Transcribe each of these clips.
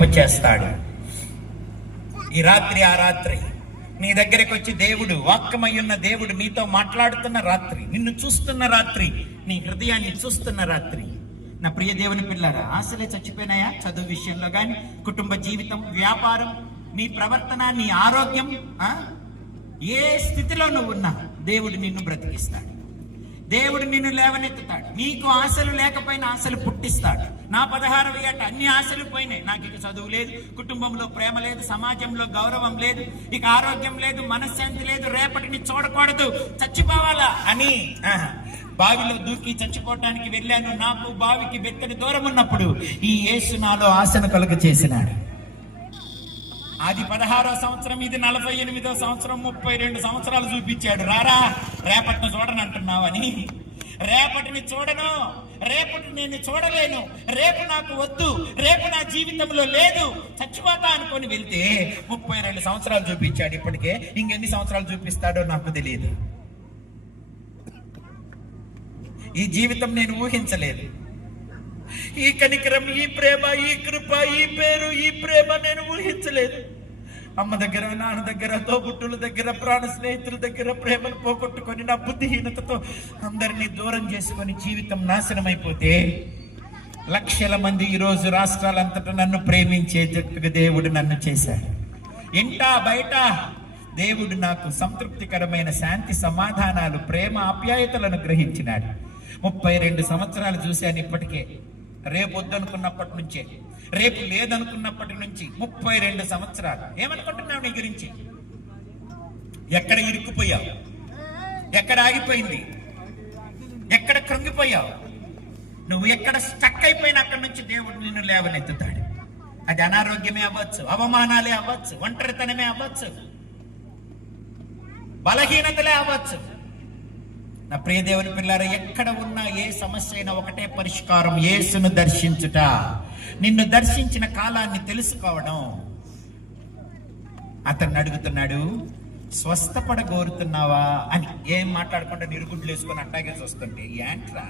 వర్ధిల్లింపచేస్తాడు. ఈ రాత్రి ఆ రాత్రి నీ దగ్గరికి వచ్చి దేవుడు, వాక్యమయ్యున్న దేవుడు నీతో మాట్లాడుతున్న రాత్రి, నిన్ను చూస్తున్న రాత్రి, నీ హృదయాన్ని చూస్తున్న రాత్రి. నా ప్రియ దేవుని పిల్లారా, ఆశలే చచ్చిపోయినాయా? చదువు విషయంలో కానీ, కుటుంబ జీవితం, వ్యాపారం, నీ ప్రవర్తన, నీ ఆరోగ్యం, ఏ స్థితిలో నువ్వు ఉన్నా దేవుడు నిన్ను బ్రతికిస్తాడు. దేవుడు నిన్ను లేవనెత్తుతాడు. నీకు ఆశలు లేకపోయినా ఆశలు పుట్టిస్తాడు. నా 16వ ఏట అన్ని ఆశలు పోయినాయి. నాకు ఇక చదువు లేదు, కుటుంబంలో ప్రేమ లేదు, సమాజంలో గౌరవం లేదు, ఇక ఆరోగ్యం లేదు, మనశ్శాంతి లేదు, రేపటిని చూడకూడదు, చచ్చిపోవాలా అని బావిలో దూకి చచ్చిపోవటానికి వెళ్ళాను. నాకు బావికి బెత్తడి దూరం ఉన్నప్పుడు ఈ యేసు నాలో ఆశను కలుగ చేసినాడు. అది 16వ సంవత్సరం, ఇది 48వ సంవత్సరం, 32 సంవత్సరాలు చూపించాడు. రారా రేపటిని చూడను అంటున్నావని. రేపటిని చూడను, రేపటి నేను చూడలేను, రేపు నాకు వద్దు, రేపు నా జీవితంలో లేదు, చచ్చిపోతా అనుకొని వెళ్తే 32 సంవత్సరాలు చూపించాడు. ఇప్పటికే ఇంకెన్ని సంవత్సరాలు చూపిస్తాడో నాకు తెలియదు. ఈ జీవితం నేను ఊహించలేదు. ఈ కనికరం, ఈ ప్రేమ, ఈ కృప, ఈ పేరు, ఈ ప్రేమ నేను ఊహించలేదు. అమ్మ దగ్గర, నాన్న దగ్గర, తోబుట్టుల దగ్గర, ప్రాణ స్నేహితుల దగ్గర ప్రేమను పోగొట్టుకొని నా బుద్ధిహీనతతో అందరినీ దూరం చేసుకొని జీవితం నాశనమైపోతే లక్షల మంది ఈరోజు రాష్ట్రాలంతటా నన్ను ప్రేమించేటట్టుగా దేవుడు నన్ను చేశాడు. ఇంటా బయట దేవుడు నాకు సంతృప్తికరమైన శాంతి, సమాధానాలు, ప్రేమ, ఆప్యాయతలను గ్రహించినాడు. 32 సంవత్సరాలు చూశాను ఇప్పటికే. రేపు వద్దనుకున్నప్పటి నుంచే, రేపు లేదనుకున్నప్పటి నుంచి 32 సంవత్సరాలు. ఏమనుకుంటున్నావు నీ గురించి? ఎక్కడ ఇరుక్కుపోయావు? ఎక్కడ ఆగిపోయింది? ఎక్కడ కృంగిపోయావు? నువ్వు ఎక్కడ స్టక్ అయిపోయినా అక్కడి నుంచి దేవుడు నిన్ను లేవనెత్తుతాడు. అది అనారోగ్యమే అవ్వచ్చు, అవమానాలే అవ్వచ్చు, ఒంటరితనమే అవ్వచ్చు, బలహీనతలే అవ్వచ్చు. నా ప్రియ దేవుని పిల్లారా, ఎక్కడ ఉన్నా ఏ సమస్య అయినా ఒకటే పరిష్కారం: యేసును దర్శించుట. నిన్ను దర్శించిన కాలాన్ని తెలుసుకోవడం. అతన్ని అడుగుతున్నాడు, స్వస్థపడగోరుతున్నావా అని. ఏం మాట్లాడకుండా నిరుగుడ్లు వేసుకొని అట్టాగే చూస్తుంటే, ఏంట్రా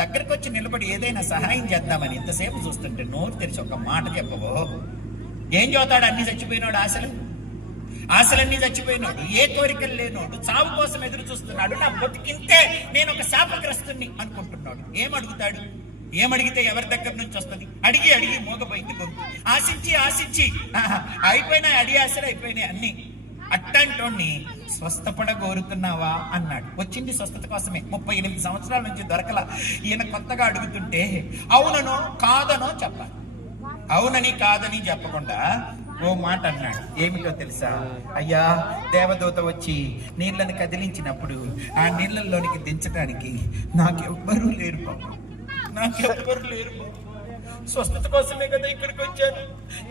దగ్గరికి వచ్చి నిలబడి ఏదైనా సహాయం చేద్దామని ఇంతసేపు చూస్తుంటే నోరు తెరిచి ఒక మాట చెప్పవో? ఏం చదువుతాడు? అన్ని చచ్చిపోయినాడు, ఆశలన్నీ చచ్చిపోయినాడు, ఏ కోరికలు లేనోడు, చావు కోసం ఎదురు చూస్తున్నాడు. నా బతికింతే నేను ఒక శాపగ్రస్తుని అనుకుంటున్నాడు. ఏమడుగుతాడు? ఏమడిగితే ఎవరి దగ్గర నుంచి వస్తుంది? అడిగి అడిగి మోగపోయింది గొంతు. ఆశించి అయిపోయినాయి, అడి ఆశలు అయిపోయినాయి అన్ని. అట్టంటోని స్వస్థపడగోరుతున్నావా అన్నాడు. వచ్చింది స్వస్థత కోసమే. 38 సంవత్సరాల నుంచి దొరకల. ఈయన కొత్తగా అడుగుతుంటే అవుననో కాదనో చెప్పాలి. అవునని కాదని చెప్పకుండా ఓ మాట అన్నాడు. ఏమిటో తెలుసా? అయ్యా, దేవదూత వచ్చి నీళ్ళని కదిలించినప్పుడు ఆ నీళ్ళల్లోనికి దించడానికి నాకెవ్వరూ లేరు బాబు, నాకెవ్వరు లేరు బాబు. స్వస్థత కోసమే కదా ఇక్కడికి వచ్చాను.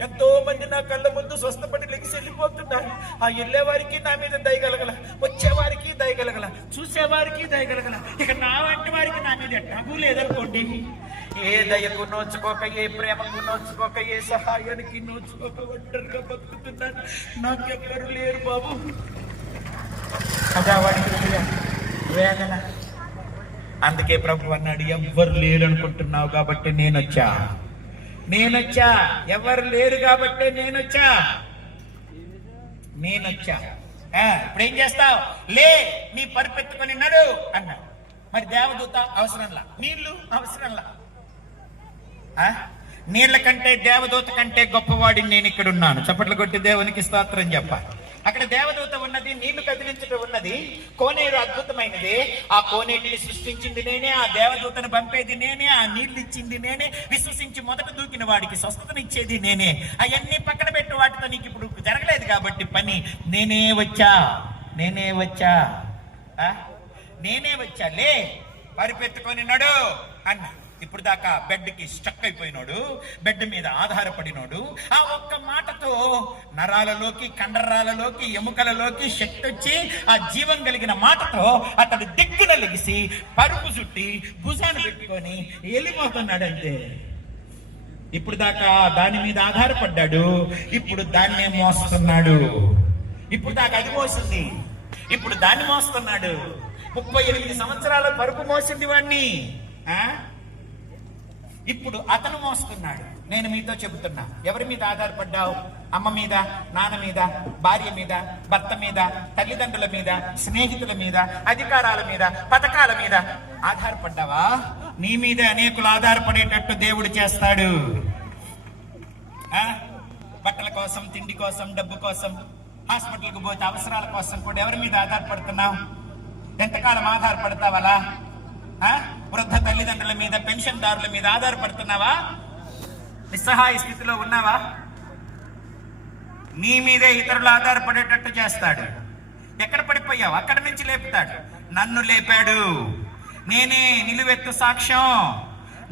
ఎంతో మంది నా కళ్ళ ముందు స్వస్థపడి లెగిసి వెళ్ళిపోతున్నారు. ఆ వెళ్ళేవారికి నా మీద దయగలగల, వచ్చేవారికి దయగలగల, చూసేవారికి దయగలగల, ఇక నా వంటి వారికి నా మీద ఎట్లాగూ లేదనుకోండి. ఏ దయకు నోచుకోక, ఏ ప్రేమకు నోచుకోక, ఏ సహాయానికి నోచుకోక ఒంటరిగా బతుకుతున్నాను. నాకెవ్వరు లేరు బాబు. వాడికి వేదన. అందుకే ప్రభు అన్నాడు, ఎవ్వరు లేరు అనుకుంటున్నావు కాబట్టి నేనొచ్చా. ఎవరు లేరు కాబట్టి నేనొచ్చా. ఇప్పుడు ఏం చేస్తావు? లే, నీ పరిపెత్తుకొని నడు అన్నాడు. మరి దేవదూత అవసరంలా, నీళ్లు అవసరంలా. నీళ్ల కంటే దేవదూత కంటే గొప్పవాడిని నేను ఇక్కడ ఉన్నాను. చప్పట్లు కొట్టి దేవునికి స్తోత్రం చెప్పాలి. అక్కడ దేవదూత ఉన్నది, నీళ్లు కదిలించడం ఉన్నది. కోనేరు అద్భుతమైనది. ఆ కోనేటిని సృష్టించింది నేనే, ఆ దేవదూతను పంపేది నేనే, ఆ నీళ్లు ఇచ్చింది నేనే, విశ్వసించి మొదట దూకిన వాడికి స్వస్థతనిచ్చేది నేనే. అవన్నీ పక్కన పెట్టి వాటితో నీకు ఇప్పుడు జరగలేదు కాబట్టి పని. నేనే వచ్చా. లే, పరిపెత్తుకొని నడు అన్న. ఇప్పుడు దాకా బెడ్కి స్టక్ అయిపోయినాడు, బెడ్ మీద ఆధారపడినోడు. ఆ ఒక్క మాటతో నరాలలోకి, కండరాలలోకి, ఎముకలలోకి శక్తి వచ్చి ఆ జీవం కలిగిన మాటతో అతడు దిక్కున లెగిసి పరుపు చుట్టి భుజాన్ని పెట్టుకొని వెళ్ళిపోతున్నాడంతే. ఇప్పుడు దాకా దాని మీద ఆధారపడ్డాడు, ఇప్పుడు దాన్నే మోస్తున్నాడు. ఇప్పుడు దాకా అది మోసింది, ఇప్పుడు దాన్ని మోస్తున్నాడు. 38 సంవత్సరాల పరుపు మోసింది వాణ్ణి, ఇప్పుడు అతను మోస్తున్నాడు. నేను మీతో చెబుతున్నా, ఎవరి మీద ఆధారపడ్డావు? అమ్మ మీద, నాన్న మీద, భార్య మీద, భర్త మీద, తల్లిదండ్రుల మీద, స్నేహితుల మీద, అధికారాల మీద, పథకాల మీద ఆధారపడ్డావా? నీ మీద అనేకులు ఆధారపడేటట్టు దేవుడు చేస్తాడు. బట్టల కోసం, తిండి కోసం, డబ్బు కోసం, హాస్పిటల్కి పోతే అవసరాల కోసం కూడా ఎవరి మీద ఆధారపడుతున్నావు? ఎంతకాలం ఆధారపడతావలా? వృద్ధ తల్లిదండ్రుల మీద, పెన్షన్దారుల మీద ఆధారపడుతున్నావా? నిస్సహాయ స్థితిలో ఉన్నావా? నీ మీదే ఇతరులు ఆధారపడేటట్టు చేస్తాడు. ఎక్కడ పడిపోయావు అక్కడి నుంచి లేపుతాడు. నన్ను లేపాడు, నేనే నిలువెత్తు సాక్ష్యం,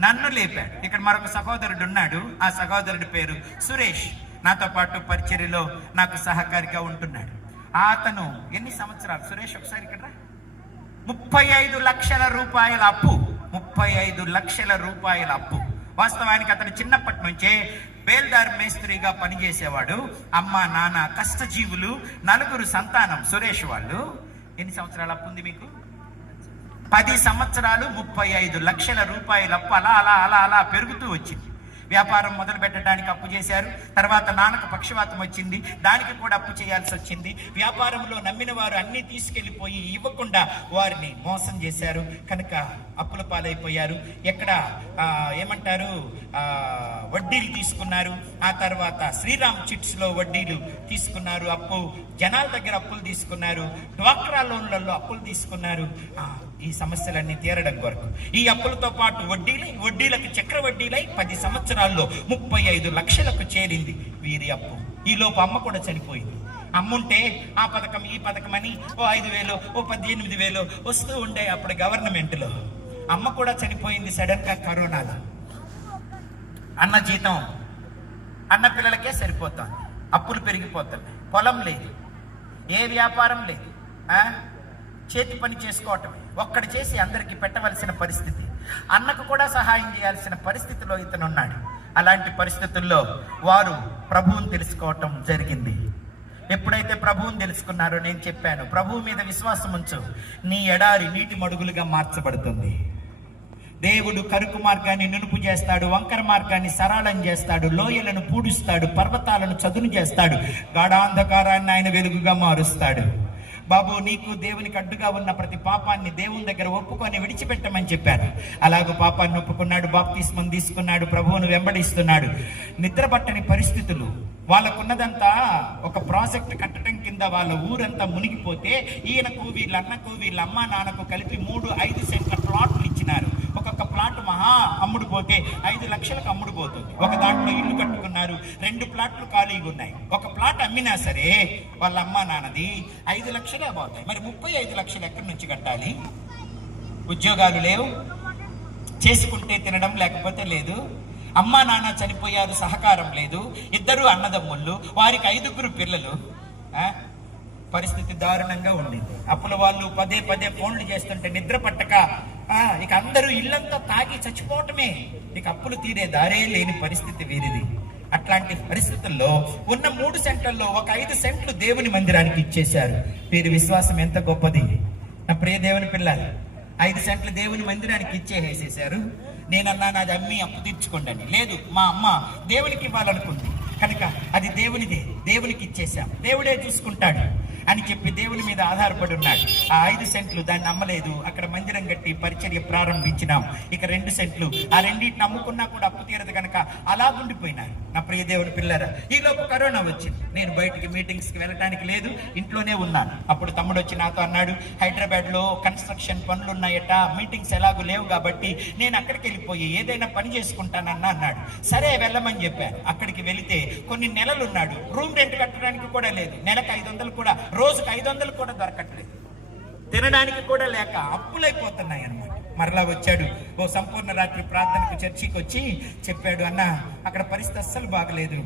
నన్ను లేపాడు. ఇక్కడ మరొక సహోదరుడు ఉన్నాడు. ఆ సహోదరుడి పేరు సురేష్. నాతో పాటు పరిచర్యలో నాకు సహకారిగా ఉంటున్నాడు. అతను ఎన్ని సంవత్సరాలు సురేష్? ఒకసారి ఇక్కడ 35 లక్షల రూపాయల అప్పు. 35 లక్షల రూపాయల అప్పు. వాస్తవానికి అతను చిన్నప్పటి నుంచే బేల్దార్ మేస్త్రిగా పనిచేసేవాడు. అమ్మ నాన్న కష్టజీవులు, 4 సంతానం. సురేష్ వాళ్ళు ఎన్ని సంవత్సరాల అప్పు ఉంది మీకు? 10 సంవత్సరాలు 35 లక్షల రూపాయల అప్పు. అలా అలా అలా అలా పెరుగుతూ వచ్చింది. వ్యాపారం మొదలు పెట్టడానికి అప్పు చేశారు. తర్వాత నాన్నకు పక్షవాతం వచ్చింది, దానికి కూడా అప్పు చేయాల్సి వచ్చింది. వ్యాపారంలో నమ్మిన వారు అన్ని తీసుకెళ్లిపోయి ఇవ్వకుండా వారిని మోసం చేశారు. కనుక అప్పుల పాలైపోయారు. ఎక్కడ ఏమంటారు, వడ్డీలు తీసుకున్నారు. ఆ తర్వాత శ్రీరామ్ చిట్స్ లో వడ్డీలు తీసుకున్నారు. అప్పు జనాల దగ్గర అప్పులు తీసుకున్నారు. డ్వాక్రా లోన్లలో అప్పులు తీసుకున్నారు. ఈ సమస్యలన్నీ తీరడం కొరకు ఈ అప్పులతో పాటు వడ్డీలకు చక్ర వడ్డీలై 10 సంవత్సరాల్లో 35 లక్షలకు చేరింది వీరి అప్పు. ఈ లోపు అమ్మ కూడా చనిపోయింది. అమ్ముంటే ఆ పథకం ఈ పథకం అని 5,000 18,000 వస్తూ ఉండే అప్పుడు గవర్నమెంట్లో. అమ్మ కూడా చనిపోయింది సడన్ గా కరోనాలో. అన్న జీతం అన్న పిల్లలకే సరిపోతుంది. అప్పులు పెరిగిపోతుంది. పొలం లేదు, ఏ వ్యాపారం లేదు, చేతి పని చేసుకోవటమే. ఒక్కడు చేసి అందరికి పెట్టవలసిన పరిస్థితి. అన్నకు కూడా సహాయం చేయాల్సిన పరిస్థితిలో ఇతను ఉన్నాడు. అలాంటి పరిస్థితుల్లో వారు ప్రభువుని తెలుసుకోవటం జరిగింది. ఎప్పుడైతే ప్రభువుని తెలుసుకున్నారో నేను చెప్పాను, ప్రభువు మీద విశ్వాసం ఉంచు, నీ ఎడారి నీటి మడుగులుగా మార్చబడుతుంది. దేవుడు కరుకు మార్గాన్ని నునుపు చేస్తాడు, వంకర మార్గాన్ని సరళం చేస్తాడు, లోయలను పూడుస్తాడు, పర్వతాలను చదును చేస్తాడు, గాఢాంధకారాన్ని ఆయన వెలుగుగా మారుస్తాడు. బాబు, నీకు దేవునికి అడ్డుగా ఉన్న ప్రతి పాపాన్ని దేవుని దగ్గర ఒప్పుకొని విడిచిపెట్టమని చెప్పాను. అలాగూ పాపాన్ని ఒప్పుకున్నాడు, బాప్తిస్మం తీసుకున్నాడు, ప్రభువును వెంబడిస్తున్నాడు. నిద్రపట్టని పరిస్థితులు. వాళ్ళకున్నదంతా ఒక ప్రాజెక్ట్ కట్టడం కింద వాళ్ళ ఊరంతా మునిగిపోతే ఈయనకు, వీళ్ళ అన్నకు, వీళ్ళ అమ్మ నాన్నకు కలిపి 3-5 సెంట్ల ప్లాట్లు ఇచ్చినారు. ఒక్కొక్క ప్లాట్ మహా అమ్ముడు పోతే 5 లక్షలకు అమ్ముడు పోతుంది. ఒక దాంట్లో ఇల్లు కట్టుకున్నారు. 2 ప్లాట్లు ఖాళీగా ఉన్నాయి. ఒక ప్లాట్ అమ్మినా సరే వాళ్ళ అమ్మ నాన్నది 5 లక్షలే పోతాయి. మరి 35 లక్షలు ఎక్కడి నుంచి కట్టాలి? ఉద్యోగాలు లేవు, చేసుకుంటే తినడం లేకపోతే లేదు. అమ్మా నాన్న చనిపోయారు, సహకారం లేదు. 2 అన్నదమ్ముళ్ళు, వారికి 5 పిల్లలు. పరిస్థితి దారుణంగా ఉండింది. అప్పుల వాళ్ళు పదే ఫోన్లు చేస్తుంటే నిద్ర పట్టక ఇక అందరూ ఇల్లంతా తాగి చచ్చిపోవటమే. ఇక అప్పులు తీరే దారే లేని పరిస్థితి వీరిది. అట్లాంటి పరిస్థితుల్లో ఉన్న 3 సెంట్లలో ఒక 5 సెంట్లు దేవుని మందిరానికి ఇచ్చేశారు. వీరి విశ్వాసం ఎంత గొప్పది! నా ప్రియ దేవుని పిల్లలు, 5 సెంట్లు దేవుని మందిరానికి ఇచ్చేసేసారు. నేనన్నా నాది అమ్మి అప్పు తీర్చుకోండి అని. లేదు, మా అమ్మ దేవునికి ఇవ్వాలనుకుంది కనుక అది దేవునిదే, దేవునికి ఇచ్చేసాం, దేవుడే చూసుకుంటాడు అని చెప్పి దేవుని మీద ఆధారపడి ఉన్నాడు. ఆ 5 సెంట్లు దాన్ని అమ్మలేదు. అక్కడ మందిరం కట్టి పరిచర్య ప్రారంభించినాం. ఇక 2 సెంట్లు, ఆ రెండింటిని అమ్ముకున్నా కూడా అప్పు తీరదు కనుక అలా ఉండిపోయినారు. నా ప్రియ దేవుని పిల్లరా, ఈలోపు కరోనా వచ్చింది. నేను బయటికి మీటింగ్స్కి వెళ్ళడానికి లేదు, ఇంట్లోనే ఉన్నాను. అప్పుడు తమ్ముడు వచ్చి నాతో అన్నాడు, హైదరాబాద్ లో కన్స్ట్రక్షన్ పనులు ఉన్నాయట, మీటింగ్స్ ఎలాగూ లేవు కాబట్టి నేను అక్కడికి వెళ్ళిపోయి ఏదైనా పని చేసుకుంటానన్నా అన్నాడు. సరే వెళ్ళమని చెప్పాను. అక్కడికి వెళితే కొన్ని నెలలు ఉన్నాడు. రూమ్ రెంట్ కట్టడానికి కూడా లేదు. నెలకు 500 కూడా, రోజుకు 500 కూడా దొరకట్లేదు. తినడానికి కూడా లేక అప్పులైపోతున్నాయి అన్నమాట. మరలా వచ్చాడు. ఓ సంపూర్ణ రాత్రి ప్రార్థనకు చర్చికి వచ్చి చెప్పాడు, అన్న అక్కడ పరిస్థితి అస్సలు బాగలేదు,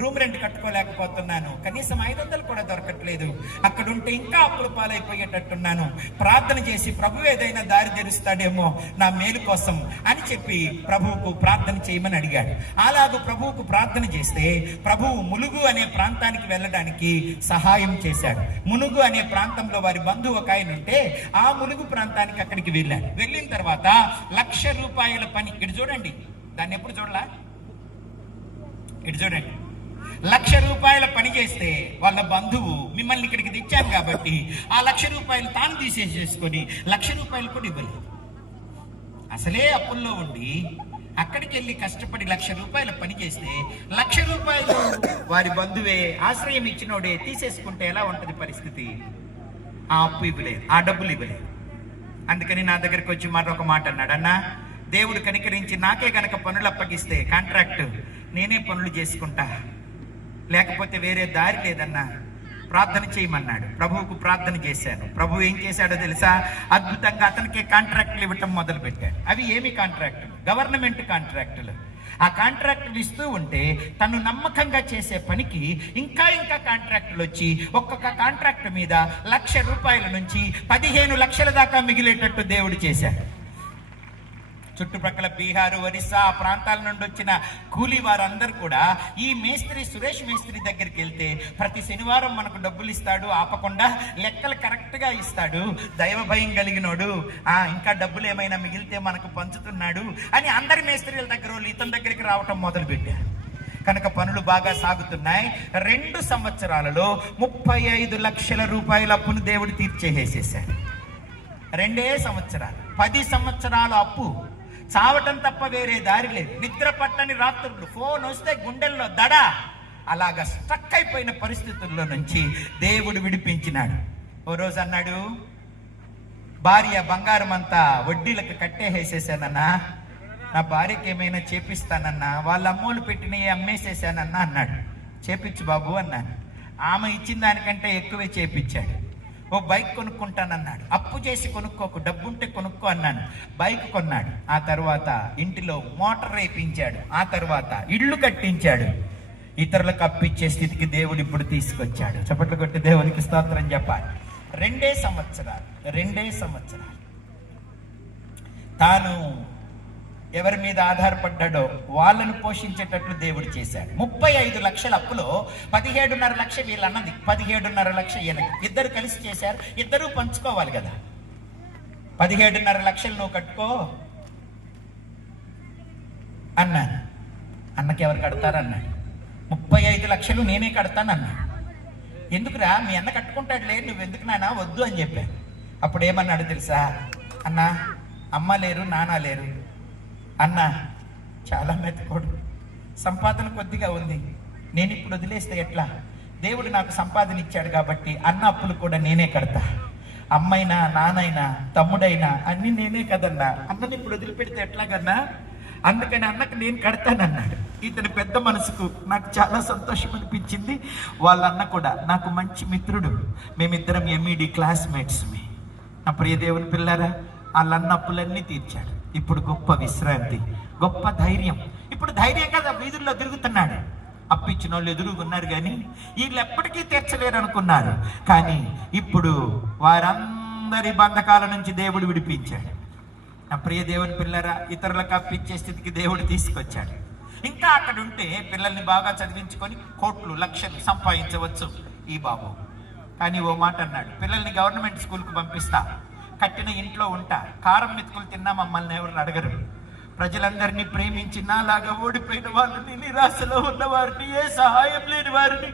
రూమ్ రెంట్ కట్టుకోలేకపోతున్నాను, కనీసం 500 కూడా దొరకట్లేదు, అక్కడుంటే ఇంకా అప్పుల పాలైపోయేటట్టున్నాను, ప్రార్థన చేసి ప్రభు ఏదైనా దారి తెరుస్తాడేమో నా మేలు కోసం అని చెప్పి ప్రభువుకు ప్రార్థన చేయమని అడిగాడు. అలాగూ ప్రభువుకు ప్రార్థన చేస్తే ప్రభువు ములుగు అనే ప్రాంతానికి వెళ్ళడానికి సహాయం చేశాడు. ములుగు అనే ప్రాంతంలో వారి బంధువు ఒక ఆయన ఉంటే ఆ ములుగు ప్రాంతానికి అక్కడికి వెళ్ళాడు. వెళ్ళిన తర్వాత 1,00,000 రూపాయల పని, ఇటు చూడండి, దాన్ని ఎప్పుడు చూడలా, ఇటు చూడండి, 1,00,000 రూపాయల పని చేస్తే వాళ్ళ బంధువు మిమ్మల్ని ఇక్కడికి తెచ్చాను కాబట్టి ఆ 1,00,000 రూపాయలు తాను తీసేసుకొని 1,00,000 రూపాయలు కూడా ఇవ్వలేదు. అసలే అప్పుల్లో ఉండి అక్కడికి వెళ్ళి కష్టపడి 1,00,000 రూపాయల పని చేస్తే 1,00,000 రూపాయలు వారి బంధువే ఆశ్రయం ఇచ్చినోడే తీసేసుకుంటే ఎలా ఉంటది పరిస్థితి? ఆ అప్పు ఇవ్వలేదు, ఆ డబ్బులు ఇవ్వలేదు. అందుకని నా దగ్గరికి వచ్చి ఒక మాట అన్నాడు, అన్నా దేవుడు కనికరించి నాకే గనక పనులు అప్పగిస్తే కాంట్రాక్ట్ నేనే పనులు చేసుకుంటా, లేకపోతే వేరే దారి లేదన్నా, ప్రార్థన చేయమన్నాడు. ప్రభువుకు ప్రార్థన చేశాను. ప్రభు ఏం చేశాడో తెలుసా? అద్భుతంగా అతనికే కాంట్రాక్టులు ఇవ్వటం మొదలు పెట్టాడు. అవి ఏమి కాంట్రాక్టులు? గవర్నమెంట్ కాంట్రాక్టులు. ఆ కాంట్రాక్టులు ఇస్తూ ఉంటే తను నమ్మకంగా చేసే పనికి ఇంకా ఇంకా కాంట్రాక్టులు వచ్చి ఒక్కొక్క కాంట్రాక్ట్ మీద 1,00,000 రూపాయల నుంచి 15 లక్షల దాకా మిగిలేటట్టు దేవుడు చేశాడు. చుట్టుప్రక్కల బీహారు, ఒరిస్సా ఆ ప్రాంతాల నుండి వచ్చిన కూలీ వారందరూ కూడా ఈ మేస్త్రి సురేష్ మేస్త్రి దగ్గరికి వెళ్తే ప్రతి శనివారం మనకు డబ్బులు ఇస్తాడు, ఆపకుండా లెక్కలు కరెక్ట్గా ఇస్తాడు, దైవ భయం కలిగినోడు, ఇంకా డబ్బులు ఏమైనా మిగిలితే మనకు పంచుతున్నాడు అని అందరి మేస్త్రీల దగ్గర ఇతని దగ్గరికి రావటం మొదలు పెట్టారు. కనుక పనులు బాగా సాగుతున్నాయి. 2 సంవత్సరాలలో 35 లక్షల రూపాయల అప్పును దేవుడు తీర్చేసేసాడు. 2 సంవత్సరాలు, 10 సంవత్సరాల అప్పు. చావటం తప్ప వేరే దారి లేదు. నిద్ర పట్టని రాత్రులు, ఫోన్ వస్తే గుండెల్లో దడ, అలాగా స్ట్రక్ అయిపోయిన పరిస్థితుల్లో నుంచి దేవుడు విడిపించినాడు. ఓ రోజు అన్నాడు, భార్య బంగారం అంతా వడ్డీలకు కట్టేసేసానన్నా, నా భార్యకి ఏమైనా చేపిస్తానన్నా, వాళ్ళ అమ్మోలు పెట్టినవి అమ్మేసేసానన్నా అన్నాడు. చేపించు బాబు అన్నాను. ఆమె ఇచ్చిన దానికంటే ఎక్కువే చేపించాడు. ఓ బైక్ కొనుక్కుంటానన్నాడు. అప్పు చేసి కొనుక్కోకు, డబ్బుంటే కొనుక్కో అన్నాను. బైక్ కొన్నాడు. ఆ తర్వాత ఇంటిలో మోటార్ వేయించాడు. ఆ తర్వాత ఇళ్ళు కట్టించాడు. ఇతరులకు అప్పిచ్చే స్థితికి దేవుడు ఇప్పుడు తీసుకొచ్చాడు. చప్పట్లు కొట్టి దేవునికి స్తోత్రం చెప్పాలి. 2 సంవత్సరాలు తాను ఎవరి మీద ఆధారపడ్డాడో వాళ్ళను పోషించేటట్లు దేవుడు చేశాడు. 35 లక్షల అప్పులో 17.5 లక్ష వీళ్ళు అన్నది, 17.5 లక్ష ఈయనకి. ఇద్దరు కలిసి చేశారు, ఇద్దరూ పంచుకోవాలి కదా. 17.5 లక్షలు నువ్వు కట్టుకో అన్నాను. అన్నకి ఎవరు కడతారన్నాడు. 35 లక్షలు నేనే కడతానన్నాడు. ఎందుకురా, మీ అన్న కట్టుకుంటాడులే, నువ్వెందుకు నానా వద్దు అని చెప్పాను. అప్పుడు ఏమన్నాడు తెలుసా? అన్న అమ్మ లేరు, నాన్న లేరు, అన్న చాలా మెత్తకోడు, సంపాదన కొద్దిగా ఉంది, నేను ఇప్పుడు వదిలేస్తే ఎట్లా? దేవుడు నాకు సంపాదన ఇచ్చాడు కాబట్టి అన్న అప్పులు కూడా నేనే కడతా, అమ్మైనా నాన్నైనా తమ్ముడైనా అన్ని నేనే కదన్నా, అన్నని ఇప్పుడు వదిలిపెడితే ఎట్లాగన్నా, అందుకని అన్నకు నేను కడతానన్నాడు. ఇతని పెద్ద మనసుకు నాకు చాలా సంతోషం అనిపించింది. వాళ్ళ అన్న కూడా నాకు మంచి మిత్రుడు, మేమిద్దరం ఎంఈడి క్లాస్మేట్స్. నా ప్రియ దేవుని పిల్లారా, వాళ్ళన్న అప్పులన్నీ తీర్చాడు. ఇప్పుడు గొప్ప విశ్రాంతి, గొప్ప ధైర్యం. ఇప్పుడు ధైర్యం కదా వీధుల్లో తిరుగుతున్నాడు. అప్పిచ్చిన వాళ్ళు ఎదురుగున్నారు కానీ వీళ్ళు ఎప్పటికీ తీర్చలేరు అనుకున్నారు. కానీ ఇప్పుడు వారందరి బంధకాల నుంచి దేవుడు విడిపించాడు. నా ప్రియ దేవుని పిల్లరా, ఇతరులకు అప్పిచ్చే స్థితికి దేవుడు తీసుకొచ్చాడు. ఇంకా అక్కడ ఉంటే పిల్లల్ని బాగా చదివించుకొని కోట్లు లక్షలు సంపాదించవచ్చు ఈ బాబు. కానీ ఓ మాట అన్నాడు, పిల్లల్ని గవర్నమెంట్ స్కూల్కి పంపిస్తా, కట్టిన ఇంట్లో ఉంటా, కారం మెతుకులు తిన్నా మమ్మల్ని ఎవరు అడగరు, ప్రజలందరినీ ప్రేమించి నాలాగా ఓడిపోయిన వాళ్ళని, నిరాశలో ఉన్న వారిని, ఏ సహాయం లేని వారిని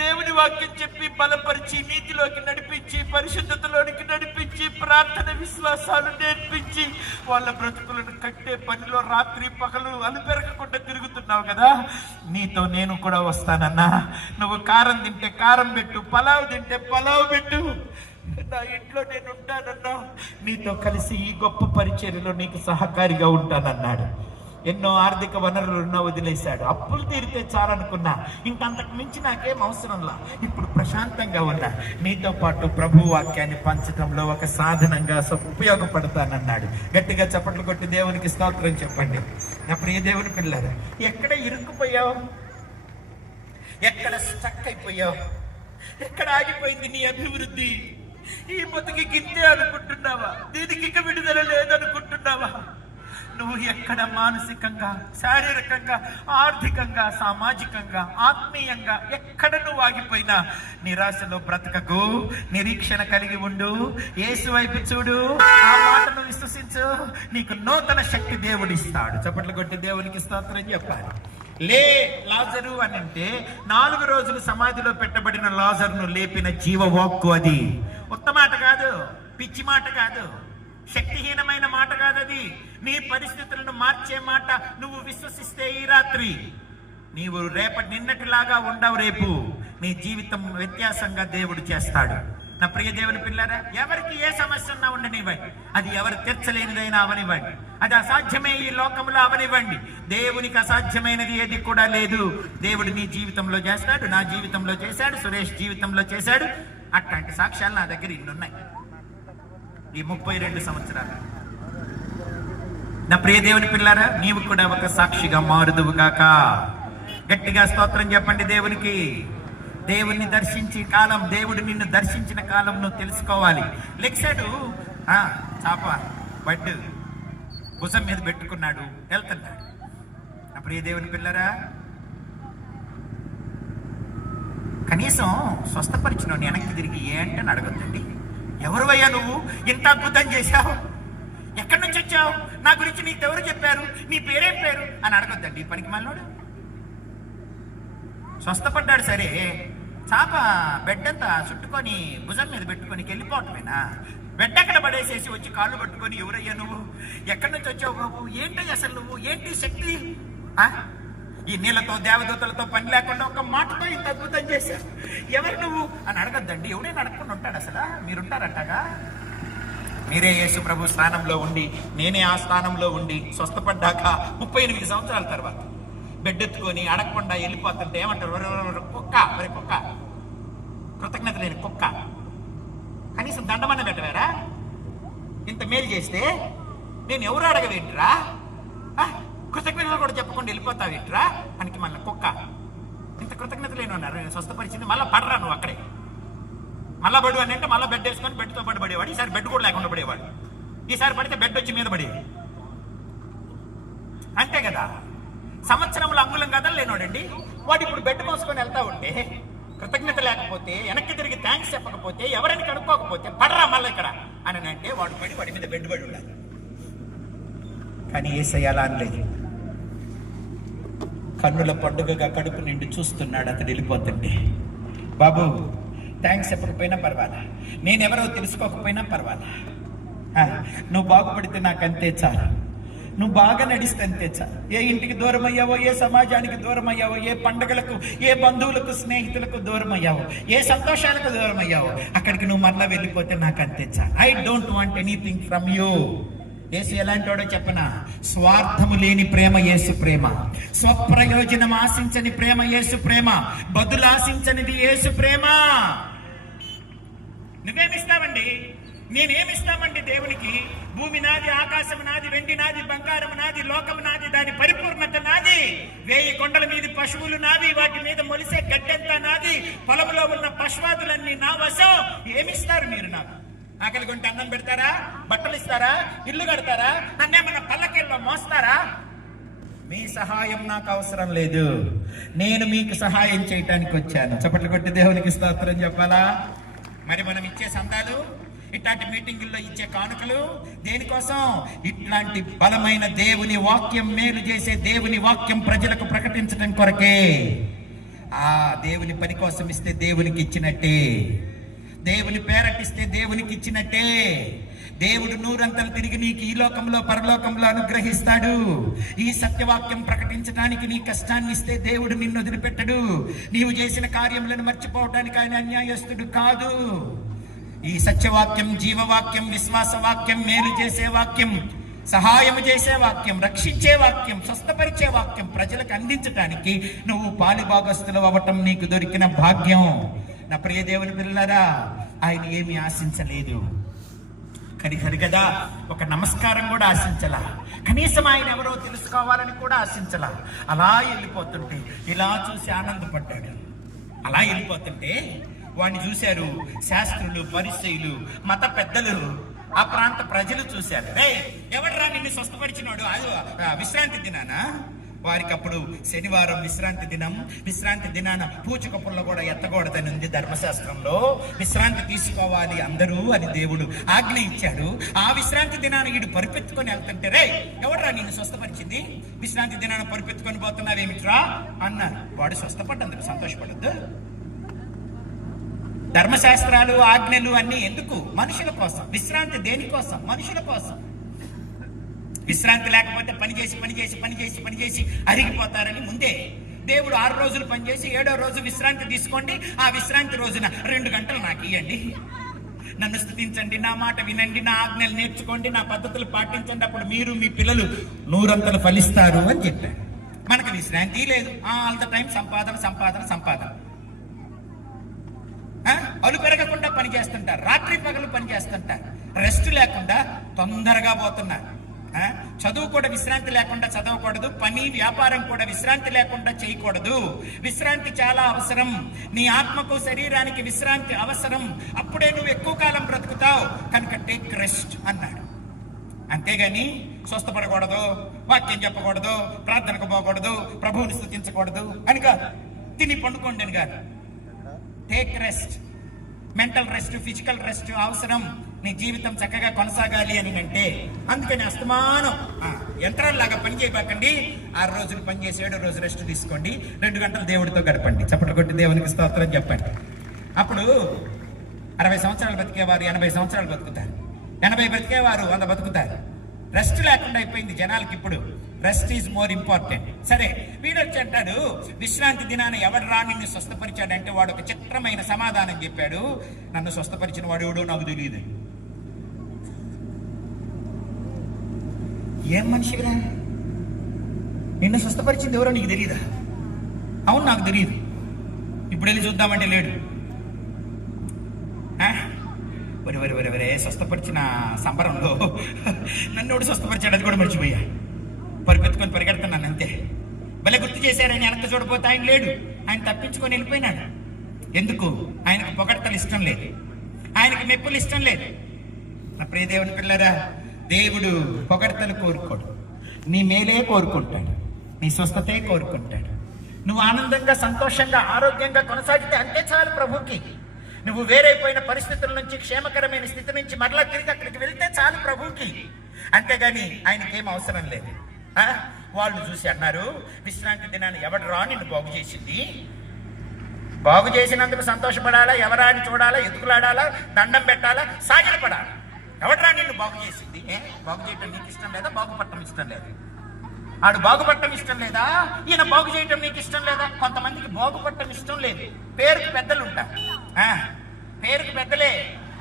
దేవుని వాక్యం చెప్పి బలపరిచి నీతిలోకి నడిపించి పరిశుద్ధతలోనికి నడిపించి ప్రార్థన విశ్వాసాలు నేర్పించి వాళ్ళ బ్రతుకులను కట్టే పనిలో రాత్రి పగలు అలుపెరగకుండా తిరుగుతున్నావు కదా, నీతో నేను కూడా వస్తానన్నా. నువ్వు కారం తింటే కారం పెట్టు, పలావ్ తింటే పలావ్ పెట్టు, నా ఇంట్లో నేను ఉంటానన్నా, నీతో కలిసి ఈ గొప్ప పరిచర్యలో నీకు సహకారిగా ఉంటానన్నాడు. ఎన్నో ఆర్థిక వనరులున్నా వదిలేశాడు. అప్పులు తీరితే చాలనుకున్నా, ఇంకంతకు మించి నాకేం అవసరంలా, ఇప్పుడు ప్రశాంతంగా ఉన్నా, నీతో పాటు ప్రభు వాక్యాన్ని పంచడంలో ఒక సాధనంగా ఉపయోగపడతానన్నాడు. గట్టిగా చప్పట్లు కొట్టి దేవునికి స్తోత్రం చెప్పండి. నా ప్రియ దేవుని పిల్లరా, ఎక్కడ ఇరుక్కుపోయావు? ఎక్కడ స్టక్ అయిపోయావు? ఎక్కడ ఆగిపోయింది నీ అభివృద్ధి? ఈ బతుకి గింతే అనుకుంటున్నావా? దీనికి ఇక విడుదల లేదనుకుంటున్నావా? నువ్వు ఎక్కడ మానసికంగా, శారీరకంగా, ఆర్థికంగా, సామాజికంగా, ఆత్మీయంగా ఎక్కడ నువ్వు ఆగిపోయినా నిరాశలో బ్రతకకు, నిరీక్షణ కలిగి ఉండు, యేసు వైపు చూడు, ఆ మాటను విశ్వసించు, నీకు నూతన శక్తి దేవుడు ఇస్తాడు. చప్పట్లు కొట్టి దేవునికి స్తోత్రం చెప్పాలి. లే లాజరు అని అంటే 4 రోజులు సమాధిలో పెట్టబడిన లాజరును లేపిన జీవవాక్కు. అది ఉత్త మాట కాదు, పిచ్చి మాట కాదు, శక్తిహీనమైన మాట కాదు. అది నీ పరిస్థితులను మార్చే మాట. నువ్వు విశ్వసిస్తే ఈ రాత్రి నీవు నిన్నటిలాగా ఉండవు. రేపు నీ జీవితం వ్యత్యాసంగా దేవుడు చేస్తాడు. నా ప్రియ దేవుని పిల్లరా, ఎవరికి ఏ సమస్య ఉన్నా ఉండనివ్వండి, అది ఎవరు తీర్చలేనిదైనా అవనివ్వండి, అది అసాధ్యమే ఈ లోకంలో అవనివ్వండి, దేవునికి అసాధ్యమైనది ఏది కూడా లేదు. దేవుడు నీ జీవితంలో చేస్తాడు, నా జీవితంలో చేశాడు, సురేష్ జీవితంలో చేశాడు. అట్లాంటి సాక్ష్యాలు నా దగ్గర ఇన్నున్నాయి ఈ 32 సంవత్సరాలు. నా ప్రియ దేవుని పిల్లరా, నీవు కూడా ఒక సాక్షిగా మారుదువుగాక. గట్టిగా స్తోత్రం చెప్పండి దేవునికి. దేవుణ్ణి దర్శించి కాలం, దేవుడు నిన్ను దర్శించిన కాలం నువ్వు తెలుసుకోవాలి. లెక్సాడు చాప బడ్డు భుజం మీద పెట్టుకున్నాడు, వెళ్తున్నాడు. నా ప్రియ దేవుని పిల్లరా, కనీసం స్వస్థపరిచిన వెనక్కి తిరిగి ఏంటని అడగద్దండి. ఎవరువయ్యా నువ్వు, ఇంత అద్భుతం చేశావు, ఎక్కడి నుంచి వచ్చావు, నా గురించి నీకు ఎవరు చెప్పారు, నీ పేరేం పేరు అని అడగొద్దండి. పనికి మళ్ళోడు స్వస్థపడ్డాడు సరే, చాప బెడ్డంతా చుట్టుకొని భుజం మీద పెట్టుకొని వెళ్ళిపోవటమేనా? బెడ్ అక్కడ పడేసేసి వచ్చి కాళ్ళు పట్టుకొని ఎవరయ్యా నువ్వు, ఎక్కడి నుంచి వచ్చావు బాబు, ఏంటి అసలు నువ్వు, ఏంటి శక్తి, ఈ నీళ్ళతో దేవదూతలతో పని లేకుండా ఒక మాటతో ఇంత అద్భుతం చేశావు, ఎవరు నువ్వు అని అడగద్దండి. ఎవడైనా అడగకుండా ఉంటాడు అసలు? మీరుంటారంటగా. మీరే యేసు ప్రభు స్థానంలో ఉండి, నేనే ఆ స్థానంలో ఉండి స్వస్థపడ్డాక 38 సంవత్సరాల తర్వాత బెడ్ ఎత్తుకొని అడగకుండా వెళ్ళిపోతుంటే ఏమంటారు? కుక్క, మరి కుక్క, కృతజ్ఞత లేని కుక్క, కనీసం దండమన్న పెట్టవేరా? ఇంత మేలు చేస్తే నేను ఎవరు అడగవేంటిరా, కృతజ్ఞతలు కూడా చెప్పకుండా వెళ్ళిపోతావేంటిరా పనికి మళ్ళీ కుక్క. ఇంత కృతజ్ఞత లేని ఉన్నారు. నేను స్వస్థపరిచింది మళ్ళీ పడరా నువ్వు అక్కడే, మళ్ళా బడు అని అంటే మళ్ళీ బెడ్ వేసుకొని బెడ్తో పాటు పడేవాడు. ఈసారి బెడ్ కూడా లేకుండా పడేవాడు. ఈసారి పడితే బెడ్ వచ్చి మీద పడేది. అంతే కదా. సంవత్సరంలో అంగుళం కథలు లేనోడండి వాడు ఇప్పుడు బెడ్ మోసుకొని వెళ్తా ఉంటే, కృతజ్ఞత లేకపోతే, వెనక్కి తిరిగి థ్యాంక్స్ చెప్పకపోతే, ఎవరైనా కనుక్కోకపోతే పడరా మళ్ళీ ఇక్కడ అని అంటే వాడు పడి వాడి మీద బెడ్ పడి ఉండాలి. కానీ యేసయ్య అలా అనలేదు. కన్నుల పండుగగా కడుపు నిండి చూస్తున్నాడు అతడు వెళ్ళిపోతుంటే. బాబు, థ్యాంక్స్ చెప్పకపోయినా పర్వాలా, నేనెవరో తెలుసుకోకపోయినా పర్వాలా, నువ్వు బాగుపడితే నాకు అంతే చాలు, నువ్వు బాగా నడిస్తే అంతే చాలు. ఏ ఇంటికి దూరం అయ్యావో, ఏ సమాజానికి దూరం అయ్యావో, ఏ పండుగలకు, ఏ బంధువులకు, స్నేహితులకు దూరం అయ్యావో, ఏ సంతోషాలకు దూరం అయ్యావో, అక్కడికి నువ్వు మరలా వెళ్ళిపోతే నాకు అంతే చాలు. I don't want anything from you. Yesu ఎలాంటి వాడో చెప్పనా? స్వార్థము లేని ప్రేమ యేసు ప్రేమ, స్వప్రయోజనం ఆశించని ప్రేమ యేసు ప్రేమ, బదులు ఆశించనిది యేసు ప్రేమ. నువ్వేమిస్తావండి? నేనేమిస్తామండి దేవునికి? భూమి నాది, ఆకాశం నాది, వెండి నాది, బంగారం నాది, లోకం నాది, దాని పరిపూర్ణత నాది, 1000 కొండల మీద పశువులు నావి, వాటి మీద మొలిసే గడ్డంతా నాది, పొలంలో ఉన్న పశువాదులన్నీ నా వశం. ఏమిస్తారు మీరు నాకు? ఆకలి కొంటే అన్నం పెడతారా? బట్టలు ఇస్తారా? ఇల్లు కడతారా? నన్నేమన్నా పల్లకిల్లో మోస్తారా? మీ సహాయం నాకు అవసరం లేదు, నేను మీకు సహాయం చేయటానికి వచ్చాను. చప్పట్లు కొట్టి దేవునికి స్తోత్రం చెప్పాలా? మరి మనం ఇచ్చే సందాలు, ఇట్లాంటి మీటింగుల్లో ఇచ్చే కానుకలు దేనికోసం? ఇట్లాంటి బలమైన దేవుని వాక్యం, మేలు చేసే దేవుని వాక్యం ప్రజలకు ప్రకటించడం కొరకే. ఆ దేవుని పని కోసం ఇస్తే దేవునికి ఇచ్చినట్టే, దేవుని పేరటిస్తే దేవునికి ఇచ్చినట్టే. దేవుడు 100 అంతలు తిరిగి నీకు ఈ లోకంలో పరలోకంలో అనుగ్రహిస్తాడు. ఈ సత్యవాక్యం ప్రకటించడానికి నీ కష్టాన్ని ఇస్తే దేవుడు నిన్ను వదిలిపెట్టడు. నీవు చేసిన కార్యములను మర్చిపోవడానికి ఆయన అన్యాయస్తుడు కాదు. ఈ సత్యవాక్యం, జీవవాక్యం, విశ్వాస వాక్యం, మేలు చేసే వాక్యం, సహాయము చేసే వాక్యం, రక్షించే వాక్యం, స్వస్థపరిచే వాక్యం ప్రజలకు అందించడానికి నువ్వు పాలిభాగస్తులు అవ్వటం నీకు దొరికిన భాగ్యం. నా ప్రియ దేవుని పిల్లలారా, ఆయన ఏమి ఆశించలేదు. కదా, ఒక నమస్కారం కూడా ఆశించలా, కనీసం ఆయన ఎవరో తెలుసుకోవాలని కూడా ఆశించలా. అలా వెళ్ళిపోతుంటే ఇలా చూసి ఆనందపడ్డాడు. అలా వెళ్ళిపోతుంటే వాడిని చూశారు శాస్త్రులు, పరిసయ్యులు, మత పెద్దలు, ఆ ప్రాంత ప్రజలు చూశారు. ఎవడరా నిన్ను స్వస్థపరిచినాడు? అది విశ్రాంతి దినానా? వారికి అప్పుడు శనివారం విశ్రాంతి దినం. విశ్రాంతి దినాన పూచిక పుల్ల కూడా ఎత్తకూడదని ఉంది ధర్మశాస్త్రంలో. విశ్రాంతి తీసుకోవాలి అందరూ అని దేవుడు ఆజ్ఞ ఇచ్చాడు. ఆ విశ్రాంతి దినాన వీడు పరిపెత్తుకొని వెళ్తుంటే, రే ఎవడరా నిన్ను స్వస్థపరిచింది, విశ్రాంతి దినాన పరిపెత్తుకొని పోతున్నావేమిట్రా అన్నారు. వాడు స్వస్థపడ్డందుకు సంతోషపడద్దు. ధర్మశాస్త్రాలు ఆజ్ఞలు అన్ని ఎందుకు? మనుషుల కోసం. విశ్రాంతి దేనికోసం? మనుషుల కోసం. విశ్రాంతి లేకపోతే పని చేసి అరిగిపోతారని ముందే దేవుడు 6 రోజులు పనిచేసి 7వ రోజు విశ్రాంతి తీసుకోండి, ఆ విశ్రాంతి రోజున 2 గంటలు నాకు ఇవ్వండి, నన్ను స్తుతించండి, నా మాట వినండి, నా ఆజ్ఞలు నేర్చుకోండి, నా పద్ధతులు పాటించండి, అప్పుడు మీరు మీ పిల్లలు 100 ఫలిస్తారు అని చెప్పారు. మనకు విశ్రాంతి లేదు. ఆల్ ద టైం సంపాదన. అలు పెరగకుండా పని చేస్తుంటారు, రాత్రి పగలు పని చేస్తుంటారు, రెస్ట్ లేకుండా తొందరగా పోతున్నారు. చదువు కూడా విశ్రాంతి లేకుండా చదవకూడదు, పని వ్యాపారం కూడా విశ్రాంతి లేకుండా చేయకూడదు. విశ్రాంతి చాలా అవసరం. నీ ఆత్మకు శరీరానికి విశ్రాంతి అవసరం. అప్పుడే నువ్వు ఎక్కువ కాలం బ్రతుకుతావు. కనుక టేక్ రెస్ట్ అన్నాడు. అంతేగాని స్వస్థపడకూడదు, వాక్యం చెప్పకూడదు, ప్రార్థనకు పోకూడదు, ప్రభువుని స్తుతించకూడదు అని కాదు. తిని పండుకోండి అని కాదు. Take rest. Mental rest, physical rest అవసరం. నీ జీవితం చక్కగా కొనసాగాలి అని అంటే. అందుకని అస్తమానం యంత్రాల్లాగా పని చేయబాకండి. 6 రోజులు పని చేసి 7వ రోజు రెస్ట్ తీసుకోండి. 2 గంటలు దేవుడితో గడపండి. చప్పట్లు కొట్టి దేవునికి స్తోత్రం చెప్పండి. అప్పుడు 60 సంవత్సరాలు బతికేవారు 80 సంవత్సరాలు బతుకుతారు. 80 బ్రతికేవారు 100 బతుకుతారు. రెస్ట్ లేకుండా అయిపోయింది జనాలకి. ఇప్పుడు రెస్ట్ ఈజ్ మోర్ ఇంపార్టెంట్. సరే, వీడొచ్చి అంటాడు, విశ్రాంతి దినాన ఎవడు రా నిన్ను స్వస్థపరిచాడంటే వాడు ఒక చిత్రమైన సమాధానం చెప్పాడు. నన్ను స్వస్థపరిచిన వాడు ఎవడో నాకు తెలియదు. ఏం మనిషిరా, నిన్ను స్వస్థపరిచింది ఎవరో నీకు తెలియదా? అవును, నాకు తెలియదు. ఇప్పుడు వెళ్ళి చూద్దామంటే లేడు. వరే స్వస్థపరిచిన సంబరంలో నన్ను ఒకటి స్వస్థపరిచాడు, అది కూడా మర్చిపోయా. పరిపెత్తుకొని పరిగెడుతున్నాను అంతే. భలే గుర్తు చేశారని వెనక్కి చూడపోతే ఆయన లేడు. ఆయన తప్పించుకొని వెళ్ళిపోయినాడు. ఎందుకు? ఆయనకు పొగడతలు ఇష్టం లేదు, ఆయనకు మెప్పులు ఇష్టం లేదు. నా ప్రియ దేవుని పిల్లరా, దేవుడు పొగడతలు కోరుకోడు, నీ మేలే కోరుకుంటాడు, నీ స్వస్థతే కోరుకుంటాడు. నువ్వు ఆనందంగా, సంతోషంగా, ఆరోగ్యంగా కొనసాగితే అంతే చాలు ప్రభుకి. నువ్వు వేరైపోయిన పరిస్థితుల నుంచి, క్షేమకరమైన స్థితి నుంచి మరలా తిరిగి అక్కడికి వెళ్తే చాలు ప్రభుకి. అంతేగాని ఆయనకి ఏం అవసరం లేదు. వాళ్ళు చూసి అన్నారు, విశ్రాంతి దినాన్ని ఎవడు రా నిన్ను బాగు చేసింది? బాగు చేసినందుకు సంతోషపడాలా, ఎవరా అని చూడాలా, ఎదుగులాడాలా, దండం పెట్టాలా, సాగిలపడాలా. ఎవడరా నిన్ను బాగు చేసింది? బాగు చేయటం నీకు ఇష్టం లేదా? బాగుపడటం ఇష్టం లేదా? ఆడు బాగుపడటం ఇష్టం లేదా? ఈయన బాగు చేయటం నీకు ఇష్టం లేదా? కొంతమందికి బాగుపడటం ఇష్టం లేదు. పేరుకు పెద్దలు ఉంటారు, పేరుకు పెద్దలే,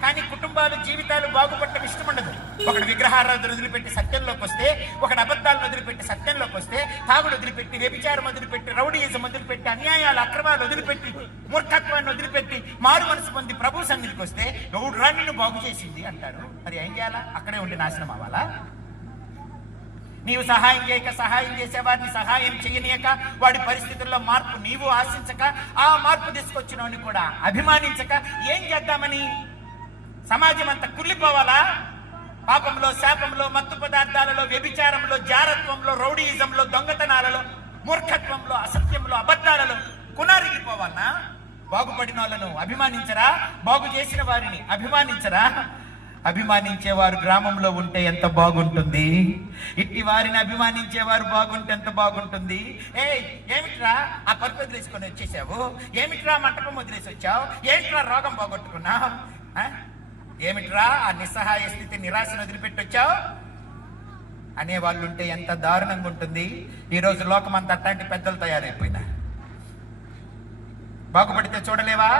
కానీ కుటుంబాలు, జీవితాలు బాగుపడటం ఇష్టం ఉండదు. ఒకడు విగ్రహారాధన వదిలిపెట్టి సత్యంలోకి వస్తే, ఒకడు అబద్ధాలను వదిలిపెట్టి సత్యంలోకి వస్తే, తాగుడు వదిలిపెట్టి, వ్యభిచారం వదిలిపెట్టి, రౌడీయిజం వదిలిపెట్టి, అన్యాయాలు, అక్రమాలు వదిలిపెట్టి, మూర్ఖత్వాన్ని వదిలిపెట్టి, మారు మనసు పొంది ప్రభు సన్నిధికి వస్తే ఎవడు రా నిన్ను బాగు చేసింది అంటారు. మరి ఏం చేయాలా? అక్కడే ఉండి నాశనం అవ్వాలా? నీవు సహాయం చేయక, సహాయం చేసేవాడిని సహాయం చేయనీయక, వాడి పరిస్థితుల్లో మార్పు నీవు ఆశించక, ఆ మార్పు తీసుకొచ్చినోని కూడా అభిమానించక ఏం చేద్దామని? సమాజం అంతా కుళ్ళిపోవాలా? పాపంలో, శాపంలో, మత్తు పదార్థాలలో, వ్యభిచారంలో, జారత్వంలో, రౌడీయిజంలో, దొంగతనాలలో, మూర్ఖత్వంలో, అసత్యంలో, అబద్ధాలలో కునారిగిపోవాలనా? బాగుపడిన వాళ్ళను అభిమానించరా? బాగు చేసిన వారిని అభిమానించరా? అభిమానించేవారు గ్రామంలో ఉంటే ఎంత బాగుంటుంది. ఇట్టి వారిని అభిమానించేవారు బాగుంటే ఎంత బాగుంటుంది. ఏమిట్రా ఆ పరుపు వదిలేసుకొని వచ్చేసావు? ఏమిట్రా మంటపం వదిలేసి వచ్చావు? ఏమిట్రా రోగం పోగొట్టుకున్నావు? ఏమిట్రా ఆ నిస్సహాయ స్థితి, నిరాశను వదిలిపెట్టి వచ్చావు అనేవాళ్ళు ఉంటే ఎంత దారుణంగా ఉంటుంది. ఈరోజు లోకం అంతా అట్లాంటి పెద్దలు తయారైపోయినా. బాగుపడితే చూడలేవా?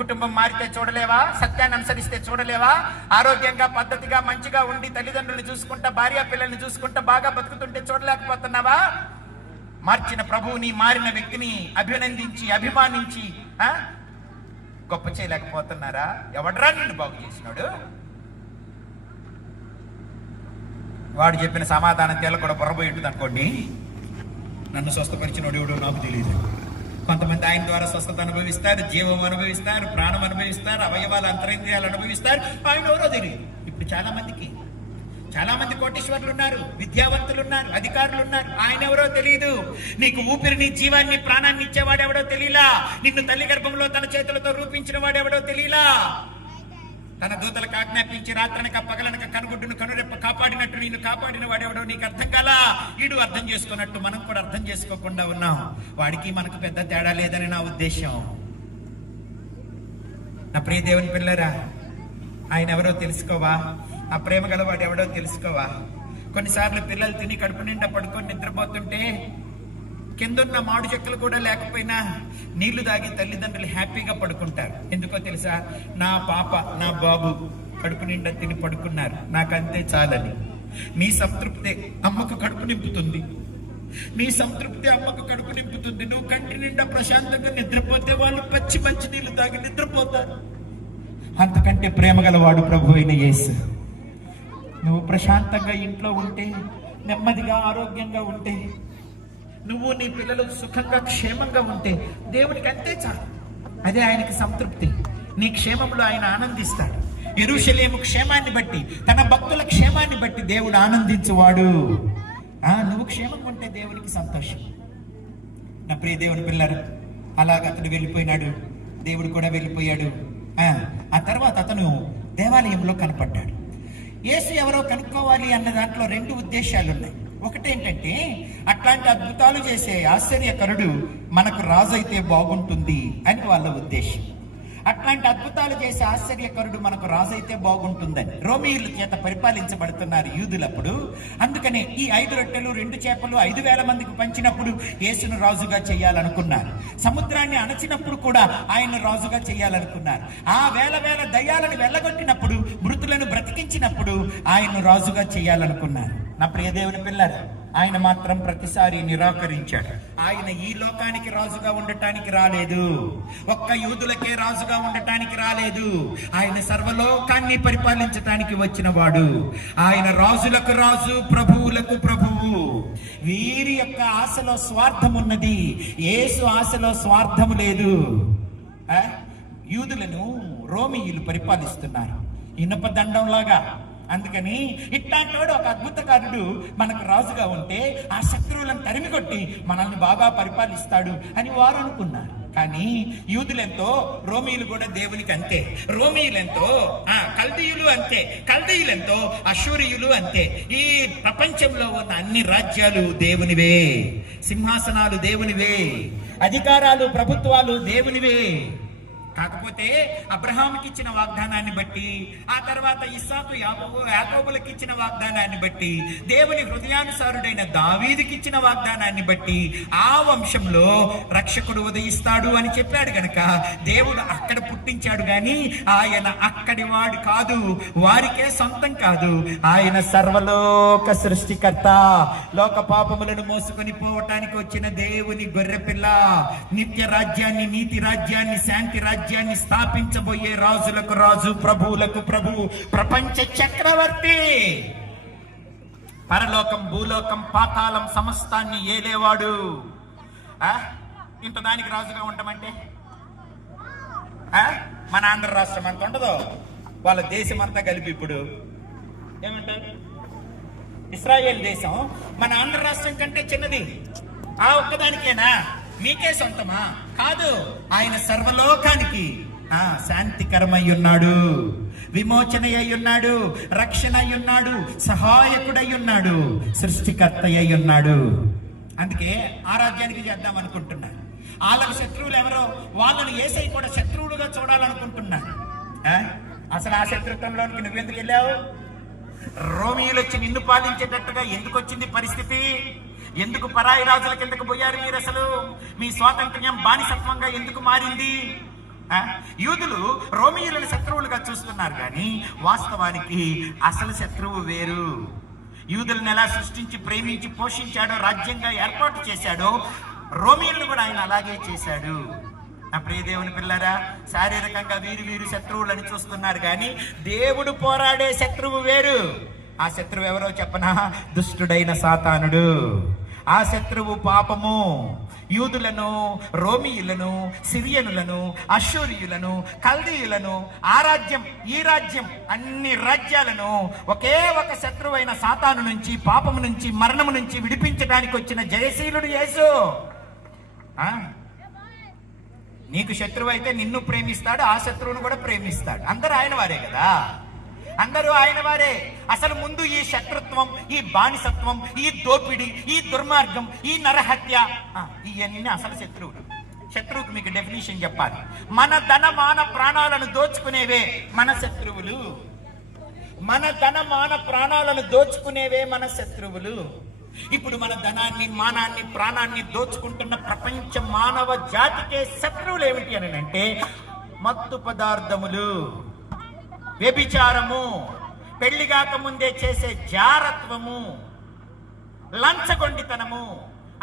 కుటుంబం మారితే చూడలేవా? సత్యాన్ని అనుసరిస్తే చూడలేవా? ఆరోగ్యంగా, పద్ధతిగా, మంచిగా ఉండి తల్లిదండ్రులను చూసుకుంటా, భార్య పిల్లల్ని చూసుకుంటా బాగా బతుకుతుంటే చూడలేకపోతున్నావా? మార్చిన ప్రభువుని, మారిన వ్యక్తిని అభినందించి, అభిమానించి గొప్ప చేయలేకపోతున్నారా? ఎవడరా నిన్ను బాగు చేసినాడు? వాడు చెప్పిన సమాధానం తేల కూడా పొరబోయింటుంది అనుకోండి. నన్ను స్వస్థపరిచినోడు ఎవడో నాకు తెలియదు. కొంతమంది ఆయన ద్వారా స్వస్థత అనుభవిస్తారు, జీవం అనుభవిస్తారు, ప్రాణం అనుభవిస్తారు, అవయవాల అంతరింద్రియాలు అనుభవిస్తారు. ఆయన ఎవరో తెలియదు. ఇప్పుడు చాలా మందికి చాలా మంది కోటీశ్వరులు ఉన్నారు, విద్యావంతులు ఉన్నారు, అధికారులు ఉన్నారు. ఆయన ఎవరో తెలియదు. నీకు ఊపిరిని, జీవాన్ని, ప్రాణాన్ని ఇచ్చేవాడెవడో తెలియలా. నిన్ను తల్లి గర్భంలో తన చేతులతో రూపించిన వాడెవడో తెలియలా. తన దూతలకు ఆజ్ఞాపించి రాత్రనక పగలనక కనుగుడ్డును కనురెప్ప కాపాడినట్టు నిన్ను కాపాడిన వాడెవడో నీకు అర్థం కాలా. ఈడు అర్థం చేసుకున్నట్టు మనం కూడా అర్థం చేసుకోకుండా ఉన్నాం. వాడికి మనకు పెద్ద తేడా లేదని నా ఉద్దేశం. నా ప్రియ దేవుని పిల్లరా, ఆయన ఎవరో తెలుసుకోవా? ఆ ప్రేమ గలవాడు ఎవడో తెలుసుకోవా? కొన్నిసార్లు పిల్లలు తిని కడుపు నిండా పడుకొని నిద్రపోతుంటే కిందున్న మాడు చెక్కలు కూడా లేకపోయినా నీళ్లు తాగి తల్లిదండ్రులు హ్యాపీగా పడుకుంటారు. ఎందుకో తెలుసా? నా పాప, నా బాబు కడుపు నిండా తిని పడుకున్నారు, నాకంతే చాలని. నీ సంతృప్తి అమ్మకు కడుపు నింపుతుంది. నీ సంతృప్తి అమ్మకు కడుపు నింపుతుంది. నువ్వు కంటి నిండా ప్రశాంతంగా నిద్రపోతే వాళ్ళు పచ్చి మంచి నీళ్లు తాగి నిద్రపోతారు. అంతకంటే ప్రేమ గలవాడు ప్రభు అయిన యేసు. నువ్వు ప్రశాంతంగా ఇంట్లో ఉంటే, నెమ్మదిగా ఆరోగ్యంగా ఉంటే, నువ్వు నీ పిల్లలు సుఖంగా క్షేమంగా ఉంటే దేవునికి అంతే చాలు. అదే ఆయనకి సంతృప్తి. నీ క్షేమంలో ఆయన ఆనందిస్తాడు. యెరూషలేము క్షేమాన్ని బట్టి, తన భక్తుల క్షేమాన్ని బట్టి దేవుడు ఆనందించువాడు. నువ్వు క్షేమంగా ఉంటే దేవునికి సంతోషం. నా ప్రియ దేవుని పిల్లలు, అలాగ అతడు వెళ్ళిపోయినాడు, దేవుడు కూడా వెళ్ళిపోయాడు. ఆ తర్వాత అతను దేవాలయంలో కనపడ్డాడు. యేసు ఎవరో కనుక్కోవాలి అన్న దాంట్లో రెండు ఉద్దేశాలు ఉన్నాయి. ఒకటేంటంటే, అట్లాంటి అద్భుతాలు చేసే ఆశ్చర్యకరుడు మనకు రాజు అయితే బాగుంటుంది అని వాళ్ళ ఉద్దేశం. అట్లాంటి అద్భుతాలు చేసే ఆశ్చర్యకరుడు మనకు రాజు అయితే బాగుంటుందని. రోమీయుల చేత పరిపాలించబడుతున్నారు యూదులప్పుడు. అందుకనే ఈ 5 రొట్టెలు 2 చేపలు 5,000 మందికి పంచినప్పుడు యేసును రాజుగా చేయాలనుకున్నారు. సముద్రాన్ని అణచినప్పుడు కూడా ఆయన రాజుగా చేయాలనుకున్నారు. ఆ వేల దయ్యాలను వెళ్ళగొట్టినప్పుడు, మృతులను బ్రతికించినప్పుడు ఆయన రాజుగా చేయాలనుకున్నారు. నా ప్రియ దేవుని పిల్లలు, ఆయన మాత్రం ప్రతిసారి నిరాకరించాడు. ఆయన ఈ లోకానికి రాజుగా ఉండటానికి రాలేదు. ఒక్క యూదులకే రాజుగా ఉండటానికి రాలేదు. ఆయన సర్వలోకాన్ని పరిపాలించటానికి వచ్చిన వాడు. ఆయన రాజులకు రాజు, ప్రభువులకు ప్రభువు. వీరి యొక్క ఆశలో స్వార్థం ఉన్నది, యేసు ఆశలో స్వార్థము లేదు. యూదులను రోమీయులు పరిపాలిస్తున్నారు ఇనప దండంలాగా. అందుకని ఇట్లాంటి ఒక అద్భుతకారుడు మనకు రాజుగా ఉంటే ఆ శత్రువులను తరిమికొట్టి మనల్ని బాగా పరిపాలిస్తాడు అని వారు అనుకున్నారు. కానీ యూదులెంతో, రోమీయులు కూడా దేవునికి అంతే. రోమీయులెంతో, కల్దీయులు అంతే. కల్దీయులెంతో, అశూరియులు అంతే. ఈ ప్రపంచంలో ఉన్న అన్ని రాజ్యాలు దేవునివే, సింహాసనాలు దేవునివే, అధికారాలు, ప్రభుత్వాలు దేవునివే. కాకపోతే అబ్రహాముకి ఇచ్చిన వాగ్దానాన్ని బట్టి, ఆ తర్వాత ఇస్సాకు, యాకోబులకు ఇచ్చిన వాగ్దానాన్ని బట్టి, దేవుని హృదయానుసారుడైన దావీదుకి ఇచ్చిన వాగ్దానాన్ని బట్టి ఆ వంశంలో రక్షకుడు ఉదయిస్తాడు అని చెప్పాడు గనక దేవుడు అక్కడ పుట్టించాడు. గాని ఆయన అక్కడి వాడు కాదు, వారికే సొంతం కాదు. ఆయన సర్వలోక సృష్టికర్త. లోక పాపములను మోసుకొని పోవటానికి వచ్చిన దేవుని గొర్రెపిల్ల. నిత్య రాజ్యాన్ని, నీతి రాజ్యాన్ని, శాంతి రాజ్యాన్ని స్థాపించబోయే రాజులకు రాజు, ప్రభువులకు ప్రభువు, ప్రపంచ చక్రవర్తి. పరలోకం, భూలోకం, పాతాళం సమస్తాన్ని ఏలేవాడు. ఇంత దానికి రాజుగా ఉండమంటే మన ఆంధ్ర రాష్ట్రం అంత ఉండదు, వాళ్ళ దేశం అంతా కలిపి ఇప్పుడు ఏమంటారు? ఇస్రాయేల్ దేశం మన ఆంధ్ర రాష్ట్రం కంటే చిన్నది. ఆ ఒక్కదానికేనా? మీకే సొంతమా? కాదు. ఆయన సర్వలోకానికి శాంతికరమై ఉన్నాడు, విమోచన అయి ఉన్నాడు, రక్షణ అయి ఉన్నాడు, సహాయకుడై ఉన్నాడు, సృష్టికర్త అయి ఉన్నాడు. అందుకే ఆ రాజ్యానికి చేద్దాం అనుకుంటున్నారు. వాళ్ళకి శత్రువులు ఎవరో, వాళ్ళని యేసయ్య కూడా శత్రువులుగా చూడాలనుకుంటున్నారు. అసలు ఆ శత్రుత్వంలోనికి నువ్వెందుకు వెళ్ళావు? రోమీయులు వచ్చి నిన్ను పాలించేటట్టుగా ఎందుకు వచ్చింది పరిస్థితి? ఎందుకు పరాయి రాజుల కిందకు పోయారు మీరు? అసలు మీ స్వాతంత్ర్యం బానిసత్వంగా ఎందుకు మారింది? యూదులు రోమీయులను శత్రువులుగా చూస్తున్నారు, కానీ వాస్తవానికి అసలు శత్రువు వేరు. యూదులను ఎలా సృష్టించి, ప్రేమించి, పోషించాడో, రాజ్యంగా ఏర్పాటు చేశాడో, రోమీయులను కూడా ఆయన అలాగే చేశాడు. నా ప్రియ దేవుని పిల్లరా, శారీరకంగా వీరు శత్రువులని చూస్తున్నారు, కానీ దేవుడు పోరాడే శత్రువు వేరు. ఆ శత్రువు ఎవరో చెప్పనా? దుష్టుడైన సాతానుడు. ఆ శత్రువు పాపము. యూదులను, రోమియులను, సిరియనులను, అశ్షూరియులను, కల్దీయులను, ఆ రాజ్యం ఈ రాజ్యం అన్ని రాజ్యాలను ఒకే ఒక శత్రువైన సాతాను నుంచి, పాపము నుంచి, మరణము నుంచి విడిపించడానికి వచ్చిన జయశీలుడు యేసు. నీకు శత్రువు అయితే నిన్ను ప్రేమిస్తాడు, ఆ శత్రువును కూడా ప్రేమిస్తాడు. అందరూ ఆయన వారే కదా, అందరూ ఆయన వారే. అసలు ముందు ఈ శత్రుత్వం, ఈ బానిసత్వం, ఈ దోపిడి, ఈ దుర్మార్గం, ఈ నరహత్య, ఇవన్నీ అసలు శత్రువులు. శత్రువుకి మీకు డెఫినేషన్ చెప్పాలి. మన ధన మాన ప్రాణాలను దోచుకునేవే మన శత్రువులు. మన ధన మాన ప్రాణాలను దోచుకునేవే మన శత్రువులు. ఇప్పుడు మన ధనాన్ని, మానాన్ని, ప్రాణాన్ని దోచుకుంటున్న ప్రపంచ మానవ జాతికే శత్రువులు ఏమిటి అని అంటే మత్తు పదార్థములు, వ్యభిచారము, పెళ్లి కాక ముందే చేసే జారత్వము, లంచగొండితనము,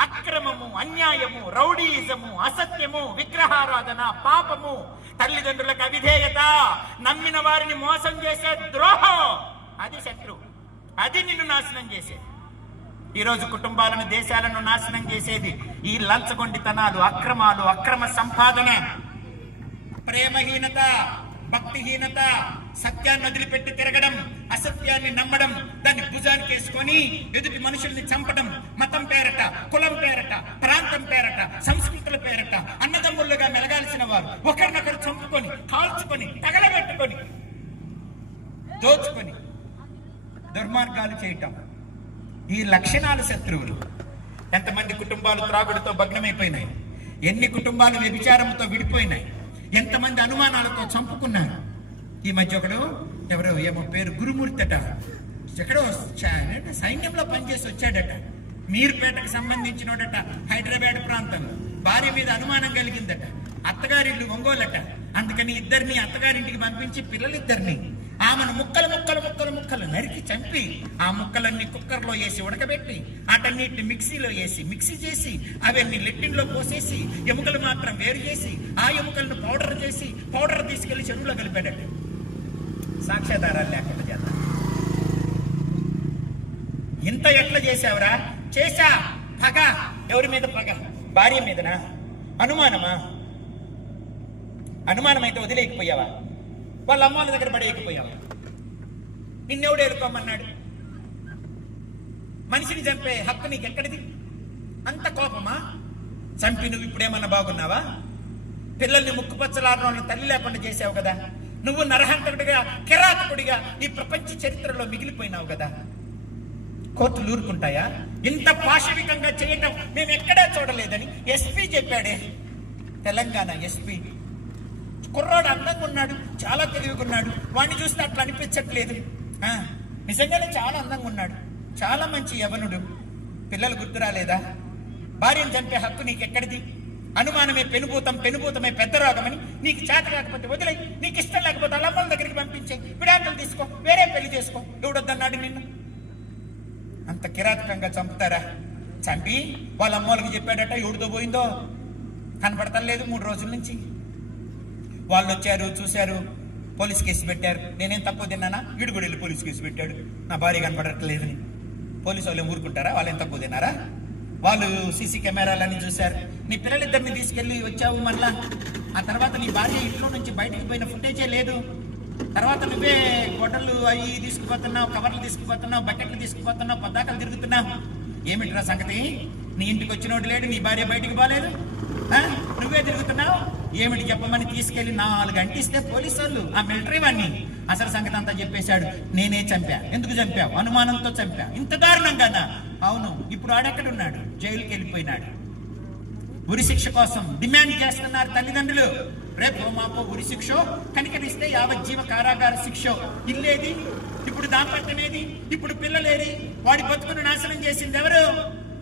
అక్రమము, అన్యాయము, రౌడీయిజము, అసత్యము, విగ్రహారాధన, పాపము, తల్లిదండ్రులకు అవిధేయత, నమ్మిన వారిని మోసం చేసే ద్రోహం, అది శత్రువు. అది నిన్ను నాశనం చేసేది. ఈరోజు కుటుంబాలను, దేశాలను నాశనం చేసేది ఈ లంచగొండితనాలు, అక్రమాలు, అక్రమ సంపాదన, ప్రేమహీనత, భక్తిహీనత, సత్యాన్ని వదిలిపెట్టి తిరగడం, అసత్యాన్ని నమ్మడం, దాన్ని భుజానికి వేసుకొని ఎదుటి మనుషుల్ని చంపడం, మతం పేరట, కులం పేరట, ప్రాంతం పేరట, సంస్కృతుల పేరట అన్నదమ్ముళ్ళుగా మెలగాల్సిన వారు ఒకరినొకరు చంపుకొని, కాల్చుకొని, తగలబెట్టుకొని, దోచుకొని దుర్మార్గాలు చేయటం, ఈ లక్షణాలు శత్రువులు. ఎంతమంది కుటుంబాలు త్రాగుడుతో భగ్నమైపోయినాయి, ఎన్ని కుటుంబాలు వ్యభిచారంతో విడిపోయినాయి, ఎంతమంది అనుమానాలతో చంపుకున్నారు. ఈ మధ్య ఒకడు ఎవరో ఏమో పేరు గురుమూర్తి అట, ఎక్కడో సైన్యంలో పనిచేసి వచ్చాడట, మీర్పేటకు సంబంధించినోడట, హైదరాబాద్ ప్రాంతంలో. భార్య మీద అనుమానం కలిగిందట, అత్తగారిల్లు ఒంగోలట, అందుకని ఇద్దరిని అత్తగారింటికి పంపించి పిల్లలిద్దరిని ఆమెను ముక్కలు ముక్కలు ముక్కలు ముక్కలు నరికి చంపి, ఆ ముక్కలన్నీ కుక్కర్లో వేసి ఉడకబెట్టి, వాటన్నిటిని మిక్సీలో వేసి మిక్సీ చేసి, అవన్నీ లెట్టిన్లో పోసేసి, ఎముకలు మాత్రం వేరు చేసి, ఆ ఎముకలను పౌడర్ చేసి, పౌడర్ తీసుకెళ్లి చెరువులో కలిపాడట. సాక్ష్యాధారాలు లేకుండా చేద్దాం. ఇంత ఎట్లా చేసావురా? చేశా. పగ. ఎవరి మీద పగ? భార్య మీదనా? అనుమానమా? అనుమానం అయితే వదిలేకపోయావా? వాళ్ళ అమ్మాల దగ్గర పడేయకపోయావా? నిన్నెవడు ఎరుకోమన్నాడు? మనిషిని చంపే హక్కు నీకు ఎక్కడిది? అంత కోపమా? చంపి నువ్వు ఇప్పుడేమన్నా బాగున్నావా? పిల్లల్ని ముక్కుపచ్చలాడడం తల్లి లేకుండా చేసావు కదా. నువ్వు నరహంతకుడిగా, కిరాతకుడిగా ఈ ప్రపంచ చరిత్రలో మిగిలిపోయినావు కదా. కోర్టులు ఊరుకుంటాయా? ఇంత పాశవికంగా చేయటం మేము ఎక్కడా చూడలేదని ఎస్పీ చెప్పాడే, తెలంగాణ ఎస్పీ. కుర్రాడు అందంగా ఉన్నాడు, చాలా తెలివిగా ఉన్నాడు, వాడిని చూస్తే అట్లా అనిపించట్లేదు. నిజంగానే చాలా అందంగా ఉన్నాడు, చాలా మంచి యవనుడు. పిల్లలు గుర్తు రాలేదా? భార్యను చంపే హక్కు నీకెక్కడిది? అనుమానమే పెనుభూతమే పెద్ద రోగమని నీకు చేత కాకపోతే వదిలే, నీకు ఇష్టం లేకపోతే అల్లమ్మల దగ్గరికి పంపించే, విడాకులు తీసుకో, వేరే పెళ్లి చేసుకో. ఎవడొద్దన్నాడు నిన్ను? అంత కిరాతకంగా చంపుతారా? చంపి వాళ్ళ అమ్మోళ్ళకి చెప్పాడట, ఎవడితో పోయిందో కనపడతలేదు 3 రోజుల నుంచి. వాళ్ళు వచ్చారు, చూశారు, పోలీస్ కేసు పెట్టారు. నేనేం తక్కువ తిన్నానా? వీడు కూడా వెళ్ళి పోలీస్ కేసు పెట్టాడు, నా భార్య కనపడట్లేదని. పోలీసు వాళ్ళు ఊరుకుంటారా? వాళ్ళేం తక్కువ తిన్నారా? వాళ్ళు సీసీ కెమెరాలని చూశారు. నీ పిల్లలిద్దరిని తీసుకెళ్ళి వచ్చావు మళ్ళా. ఆ తర్వాత నీ భార్య ఇంట్లో నుంచి బయటకు పోయిన ఫుటేజే లేదు. తర్వాత నువ్వే గొడ్డలు అవి తీసుకుపోతున్నావు, కవర్లు తీసుకుపోతున్నావు, బకెట్లు తీసుకుపోతున్నావు, పద్దాకలు తిరుగుతున్నావు. ఏమిట్రా సంగతి? నీ ఇంటికి వచ్చినోడు లేడు, నీ భార్య బయటికి పోలేదు, నువ్వే తిరుగుతున్నావు. ఏమిటి చెప్పమని తీసుకెళ్లి 4 గంటలు ఇస్తే పోలీసు వాళ్ళు, ఆ మిలిటరీ వాడిని అసలు సంగతి అంతా చెప్పేశాడు. నేనే చంపా. ఎందుకు చంపావు? అనుమానంతో చంపా. ఇంత దారుణం కదా? అవును. ఇప్పుడు ఆడెక్కడున్నాడు? జైలుకి వెళ్ళిపోయినాడు. ఉరిశిక్ష కోసం డిమాండ్ చేస్తున్నారు తల్లిదండ్రులు. రేపు మాపో ఉరిశిక్ష కనికరిస్తే యావజ్జీవ కారాగార శిక్ష. ఇల్లేది? ఇప్పుడు దాంపత్యమేది? ఇప్పుడు పిల్లలేది? వాడి బతుకును నాశనం చేసింది ఎవరు?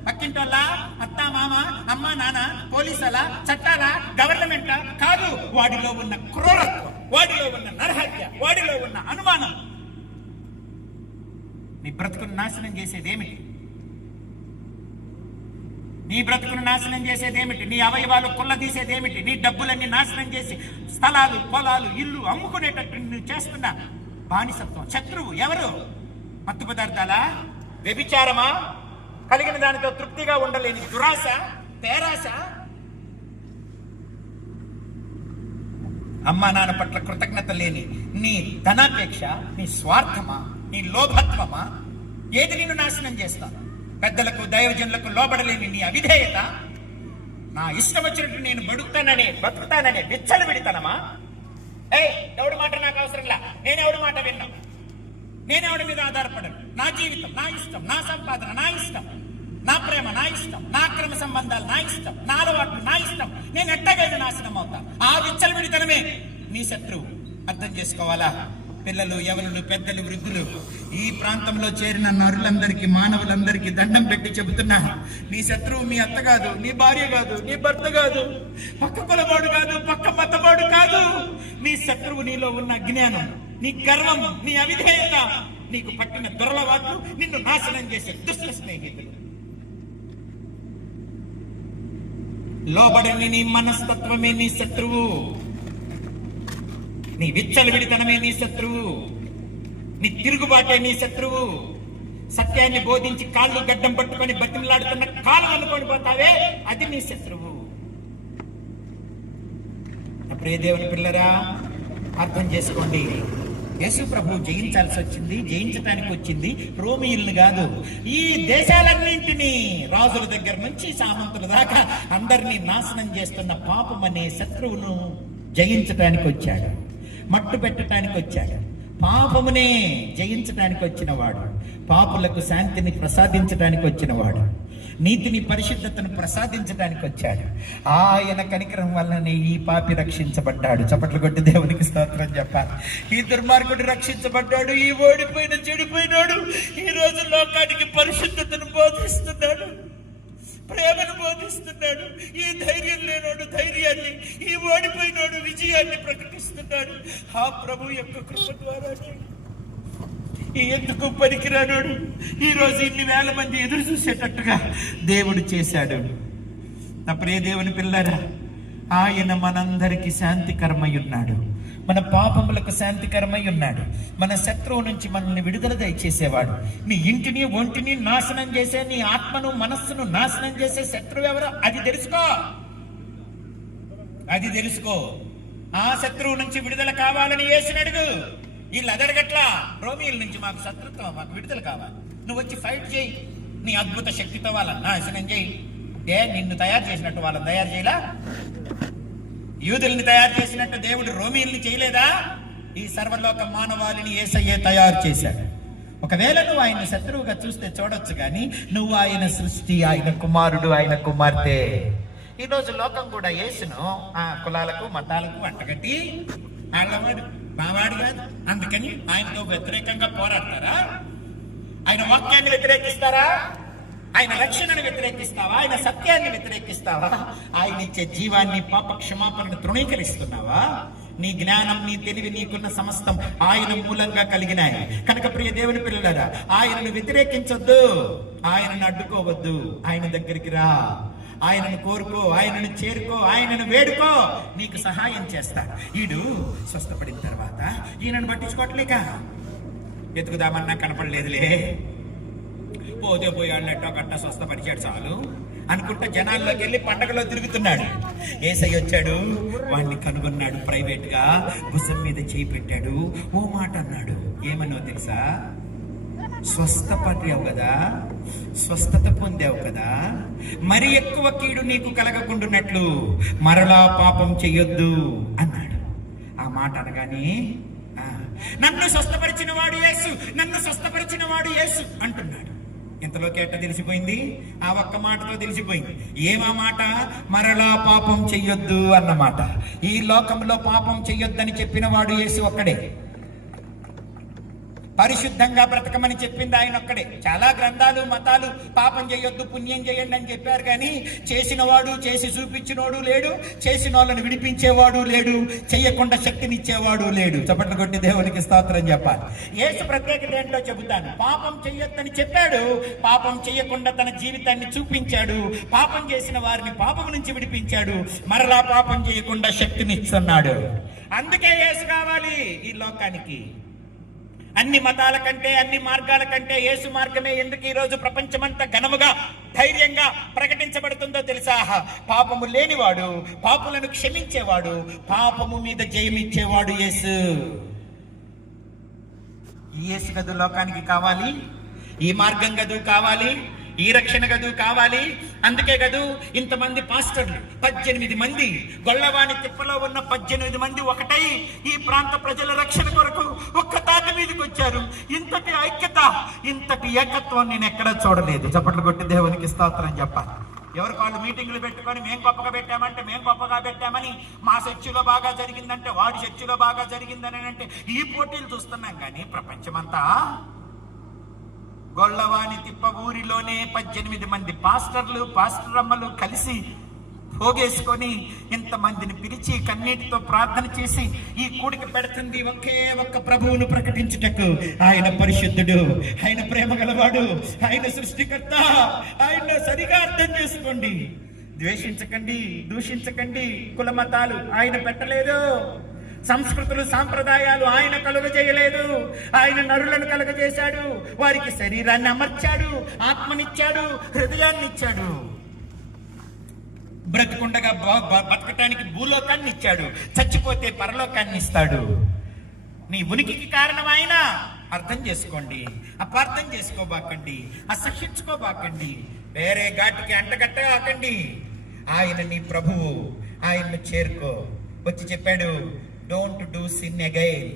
పక్కింటోళ్ళ, అత్త మామ, అమ్మ నాన్న, పోలీసుల, చట్టాల, గవర్నమెంట్ కాదు. వాడిలో ఉన్న క్రూరత్వం, వాడిలో ఉన్న నరహత్య, వాడిలో ఉన్న అనుమానం. నీ బ్రతుకును నాశనం చేసేదేమిటి? నీ బ్రతుకును నాశనం చేసేదేమిటి? నీ అవయవాలు కొల్లదీసేదేమిటి? నీ డబ్బులన్నీ నాశనం చేసి స్థలాలు, పొలాలు, ఇల్లు అమ్ముకునేటట్టు నువ్వు చేస్తున్నా బానిసత్వం. శత్రువు ఎవరు? మత్తు పదార్థాలా? వ్యభిచారమా? కలిగిన దానితో తృప్తిగా ఉండలేని దురాశ, పేరాశ, అమ్మా నాన్న పట్ల కృతజ్ఞత లేని నీ ధనాపేక్ష, నీ స్వార్థమా, నీ లోభత్వమా, ఏది నిన్ను నాశనం చేస్తాను? పెద్దలకు దైవజనులకు లోబడలేని నీ అవిధేయత, నా ఇష్టం వచ్చినట్టు నేను బతుకుతాననే విచ్చలు విడితనమా? ఎవడి మాట నాకు అవసరంలా, నేనెవడి మాట విన్నా, నేనెవడి మీద ఆధారపడను. నా జీవితం నా ఇష్టం, నా సంపాదన నా ఇష్టం, నా ప్రేమ నా ఇష్టం, నా అక్రమ సంబంధాలు నా ఇష్టం, నా అలవాట్లు నా ఇష్టం, నేను ఎట్టగైనా నాశనం అవుతా. ఆ విచ్చలవిడితనమే నీ శత్రువు. అర్థం చేసుకోవాలా? పిల్లలు, ఎవరు, పెద్దలు, వృద్ధులు, ఈ ప్రాంతంలో చేరిన నరులందరికీ, మానవులందరికీ దండం పెట్టి చెబుతున్నా, నీ శత్రువు మీ అత్త కాదు, నీ భార్య కాదు, నీ భర్త కాదు, పక్క కులవాడు కాదు, పక్క మతవాడు కాదు. నీ శత్రువు నీలో ఉన్న అజ్ఞానం, నీ గర్వం, నీ అవిధేయత, నీకు పట్టిన దురలవాట్లు, నిన్ను నాశనం చేసే దుష్ట స్నేహితులు. లోబడని నీ మనస్తత్వమే నీ శత్రువు, నీ విచ్చలవిడితనమే నీ శత్రువు, నీ తిరుగుబాటే నీ శత్రువు. సత్యాన్ని బోధించి కాళ్ళు గడ్డం పట్టుకొని బతిమలాడుతున్న కాళ్ళు అనుకొని పోతావే, అది నీ శత్రువు. ప్రియ దేవుని పిల్లరా, అర్థం చేసుకోండి. యేసు ప్రభు జయించాల్సి వచ్చింది, జయించడానికి వచ్చింది రోమియుల్ని కాదు, ఈ దేశాలన్నింటినీ, రాజుల దగ్గర నుంచి సామంతుల దాకా అందరినీ నాశనం చేస్తున్న పాపం అనే శత్రువును జయించడానికి వచ్చాడు, మట్టు పెట్టడానికి వచ్చాడు. పాపమునే జయించడానికి వచ్చినవాడు, పాపులకు శాంతిని ప్రసాదించడానికి వచ్చినవాడు, నీతిని, పరిశుద్ధతను ప్రసాదించడానికి వచ్చాడు. ఆయన కనికరం వల్లనే ఈ పాపి రక్షించబడ్డాడు. చప్పట్లు కొట్టి దేవునికి స్తోత్రం చెప్పాలి. ఈ దుర్మార్గుడు రక్షించబడ్డాడు. ఈ ఓడిపోయిన చెడిపోయినాడు ఈ రోజు లోకానికి పరిశుద్ధతను బోధిస్తున్నాడు, ప్రేమను బోధిస్తున్నాడు. ఈ ధైర్యం లేనోడు ధైర్యాన్ని, ఈ ఓడిపోయినోడు విజయాన్ని ప్రకటిస్తున్నాడు. ఆ ప్రభు యొక్క కృప ద్వారానే ఈ ఎందుకు పనికిరానోడు ఈ రోజు ఇన్ని వేల మంది ఎదురు చూసేటట్టుగా దేవుడు చేశాడు. నా ప్రియ దేవుని పిల్లరా, ఆయన మనందరికీ శాంతికరమై ఉన్నాడు, మన పాపములకు శాంతికరమై ఉన్నాడు. మన శత్రువు నుంచి మనల్ని విడుదల దయచేసేవాడు. నీ ఇంటిని, ఒంటిని నాశనం చేసే, నీ ఆత్మను, మనస్సును నాశనం చేసే శత్రువు ఎవరో అది తెలుసుకో, అది తెలుసుకో. ఆ శత్రువు నుంచి విడుదల కావాలని యేసుని అడుగు. వీళ్ళు అదడగట్లా, రోమియుల నుంచి మాకు శత్రుత్వం, మాకు విడుదల కావాలి, నువ్వు వచ్చి ఫైట్ చేయి, నీ అద్భుత శక్తితో వాళ్ళని నాశనం చేయి. నిన్ను తయారు చేసినట్టు వాళ్ళని తయారు చేయలా? యూదుల్ని తయారు చేసినట్టు దేవుడు రోమియుల్ని చేయలేదా? ఈ సర్వలోక మానవాళిని యేసయ్యే తయారు చేశాడు. ఒకవేళ నువ్వు ఆయన శత్రువుగా చూస్తే చూడొచ్చు, కానీ నువ్వు ఆయన సృష్టి, ఆయన కుమారుడు, ఆయన కుమార్తె. ఈ రోజు లోకం కూడా యేసును ఆ కులాలకు, మతాలకు అంటగట్టి ఆళ్ళవాడు, మావాడు కాదు, అందుకని ఆయనతో వ్యతిరేకంగా పోరాడతారా? ఆయన వాక్యాన్ని వ్యతిరేకిస్తారా? ఆయన రక్షణను వ్యతిరేకిస్తావా? ఆయన సత్యాన్ని వ్యతిరేకిస్తావా? ఆయన ఇచ్చే జీవాన్ని, పాప క్షమాపణను తృణీకరిస్తున్నావా? నీ జ్ఞానం, నీ తెలివి, నీకున్న సమస్తం ఆయన మూలంగా కలిగినాయి కనుక ప్రియ దేవుని పిల్లలారా, ఆయనను వ్యతిరేకించొద్దు, ఆయనను అడ్డుకోవద్దు. ఆయన దగ్గరికి రా, ఆయనను కోరుకో, ఆయనను చేరుకో, ఆయనను వేడుకో, నీకు సహాయం చేస్తాడు. ఈడు స్వస్థపడిన తర్వాత ఈయనను పట్టించుకోవట్లేక వెతుకుదామన్నా కనపడలేదులే, పోతే పోయాడనట్టు గట్ట స్వస్థపరిచాడు చాలు అనుకుంటా జనాల్లోకి వెళ్ళి పండగలో తిరుగుతున్నాడు. యేసయ్య వచ్చాడు, వాడిని కనుగొన్నాడు, ప్రైవేట్ గా భుజం మీద చేయి పెట్టాడు, ఓ మాట అన్నాడు. ఏమనో తెలుసా? స్వస్థపడ్డావు కదా, స్వస్థత పొందావు కదా, మరి ఎక్కువ కీడు నీకు కలగకుండానట్లు మరలా పాపం చెయ్యొద్దు అన్నాడు. ఆ మాట అనగానే నన్ను స్వస్థపరిచిన వాడు యేసు, నన్ను స్వస్థపరిచిన వాడు యేసు అంటున్నాడు. ఇంతలోకి ఎట్ట తెలిసిపోయింది? ఆ ఒక్క మాటతో తెలిసిపోయింది. ఏమా మాట? మరలా పాపం చెయ్యొద్దు అన్నమాట. ఈ లోకంలో పాపం చెయ్యొద్దని చెప్పిన వాడు యేసు ఒక్కడే. పరిశుద్ధంగా బ్రతకమని చెప్పింది ఆయన ఒక్కడే. చాలా గ్రంథాలు, మతాలు పాపం చేయొద్దు, పుణ్యం చేయండి అని చెప్పారు, కానీ చేసినవాడు, చేసి చూపించినోడు లేడు, చేసిన వాళ్ళని విడిపించేవాడు లేడు, చెయ్యకుండా శక్తినిచ్చేవాడు లేడు. చప్పట్లు కొట్టి దేవునికి స్తోత్రం చెప్పాలి. యేసు ప్రత్యేకత ఏంటో చెబుతాను. పాపం చెయ్యొద్దని చెప్పాడు, పాపం చెయ్యకుండా తన జీవితాన్ని చూపించాడు, పాపం చేసిన వారిని పాపం నుంచి విడిపించాడు, మరలా పాపం చేయకుండా శక్తినిస్తున్నాడు. అందుకే యేసు కావాలి ఈ లోకానికి. అన్ని మతాల కంటే, అన్ని మార్గాల కంటే యేసు మార్గమే ఎందుకు ఈరోజు ప్రపంచమంతా ఘనముగా ధైర్యంగా ప్రకటించబడుతుందో తెలుసా? పాపము లేనివాడు, పాపులను క్షమించేవాడు, పాపము మీద జయమిచ్చేవాడు యేసు. ఈ యేసు గదు లోకానికి కావాలి, ఈ మార్గం గదు కావాలి, ఈ రక్షణ గదు కావాలి. అందుకే గదు ఇంతమంది పాస్టర్లు, 18 మంది, గొల్లవాని తిప్పలో ఉన్న 18 మంది ఒకటై ఈ ప్రాంత ప్రజల రక్షణ కొరకు ఒక్క తాటి మీదకి వచ్చారు. ఇంతటి ఐక్యత, ఇంతటి ఏకత్వం నేను ఎక్కడా చూడలేదు. చప్పట్లు కొట్టి దేవునికి స్తోత్రం చెప్పాలి. ఎవరికి వాళ్ళు మీటింగ్లు పెట్టుకొని మేము గొప్పగా పెట్టామంటే మేము గొప్పగా పెట్టామని, మా చర్చిలో బాగా జరిగిందంటే వాడి చర్చిలో బాగా జరిగిందని అంటే ఈ పోటీలు చూస్తున్నాం. కానీ ప్రపంచమంతా గొల్లవాని తిప్ప ఊరిలోనే 18 మంది పాస్టర్లు, పాస్టరమ్మలు కలిసి పోగేసుకొని ఇంతమందిని పిలిచి కన్నీటితో ప్రార్థన చేసి ఈ కూడిక పెడుతుంది ఒకే ఒక్క ప్రభువును ప్రకటించుటకు. ఆయన పరిశుద్ధుడు, ఆయన ప్రేమ గలవాడు, ఆయన సృష్టికర్త. ఆయన సరిగా అర్థం చేసుకోండి. ద్వేషించకండి, దూషించకండి. కుల మతాలు ఆయన పెట్టలేదు, సంస్కృతులు సాంప్రదాయాలు ఆయన కలుగజేయలేదు. ఆయన నరులను కలుగజేశాడు, వారికి శరీరాన్ని అమర్చాడు, ఆత్మనిచ్చాడు, హృదయాన్ని ఇచ్చాడు, బ్రతుకుండగా బతకటానికి భూలోకాన్ని ఇచ్చాడు, చచ్చిపోతే పరలోకాన్ని ఇస్తాడు. నీ ఉనికికి కారణం ఆయన. అర్థం చేసుకోండి, అపార్థం చేసుకోబాకండి, అసహ్యించుకోబాకండి, వేరే ఘాటికి అంటగట్టకండి. ఆయన నీ ప్రభువు, ఆయన్ను చేరుకో. వచ్చి చెప్పాడు, డోంట్ డూ సిన్ అగైన్.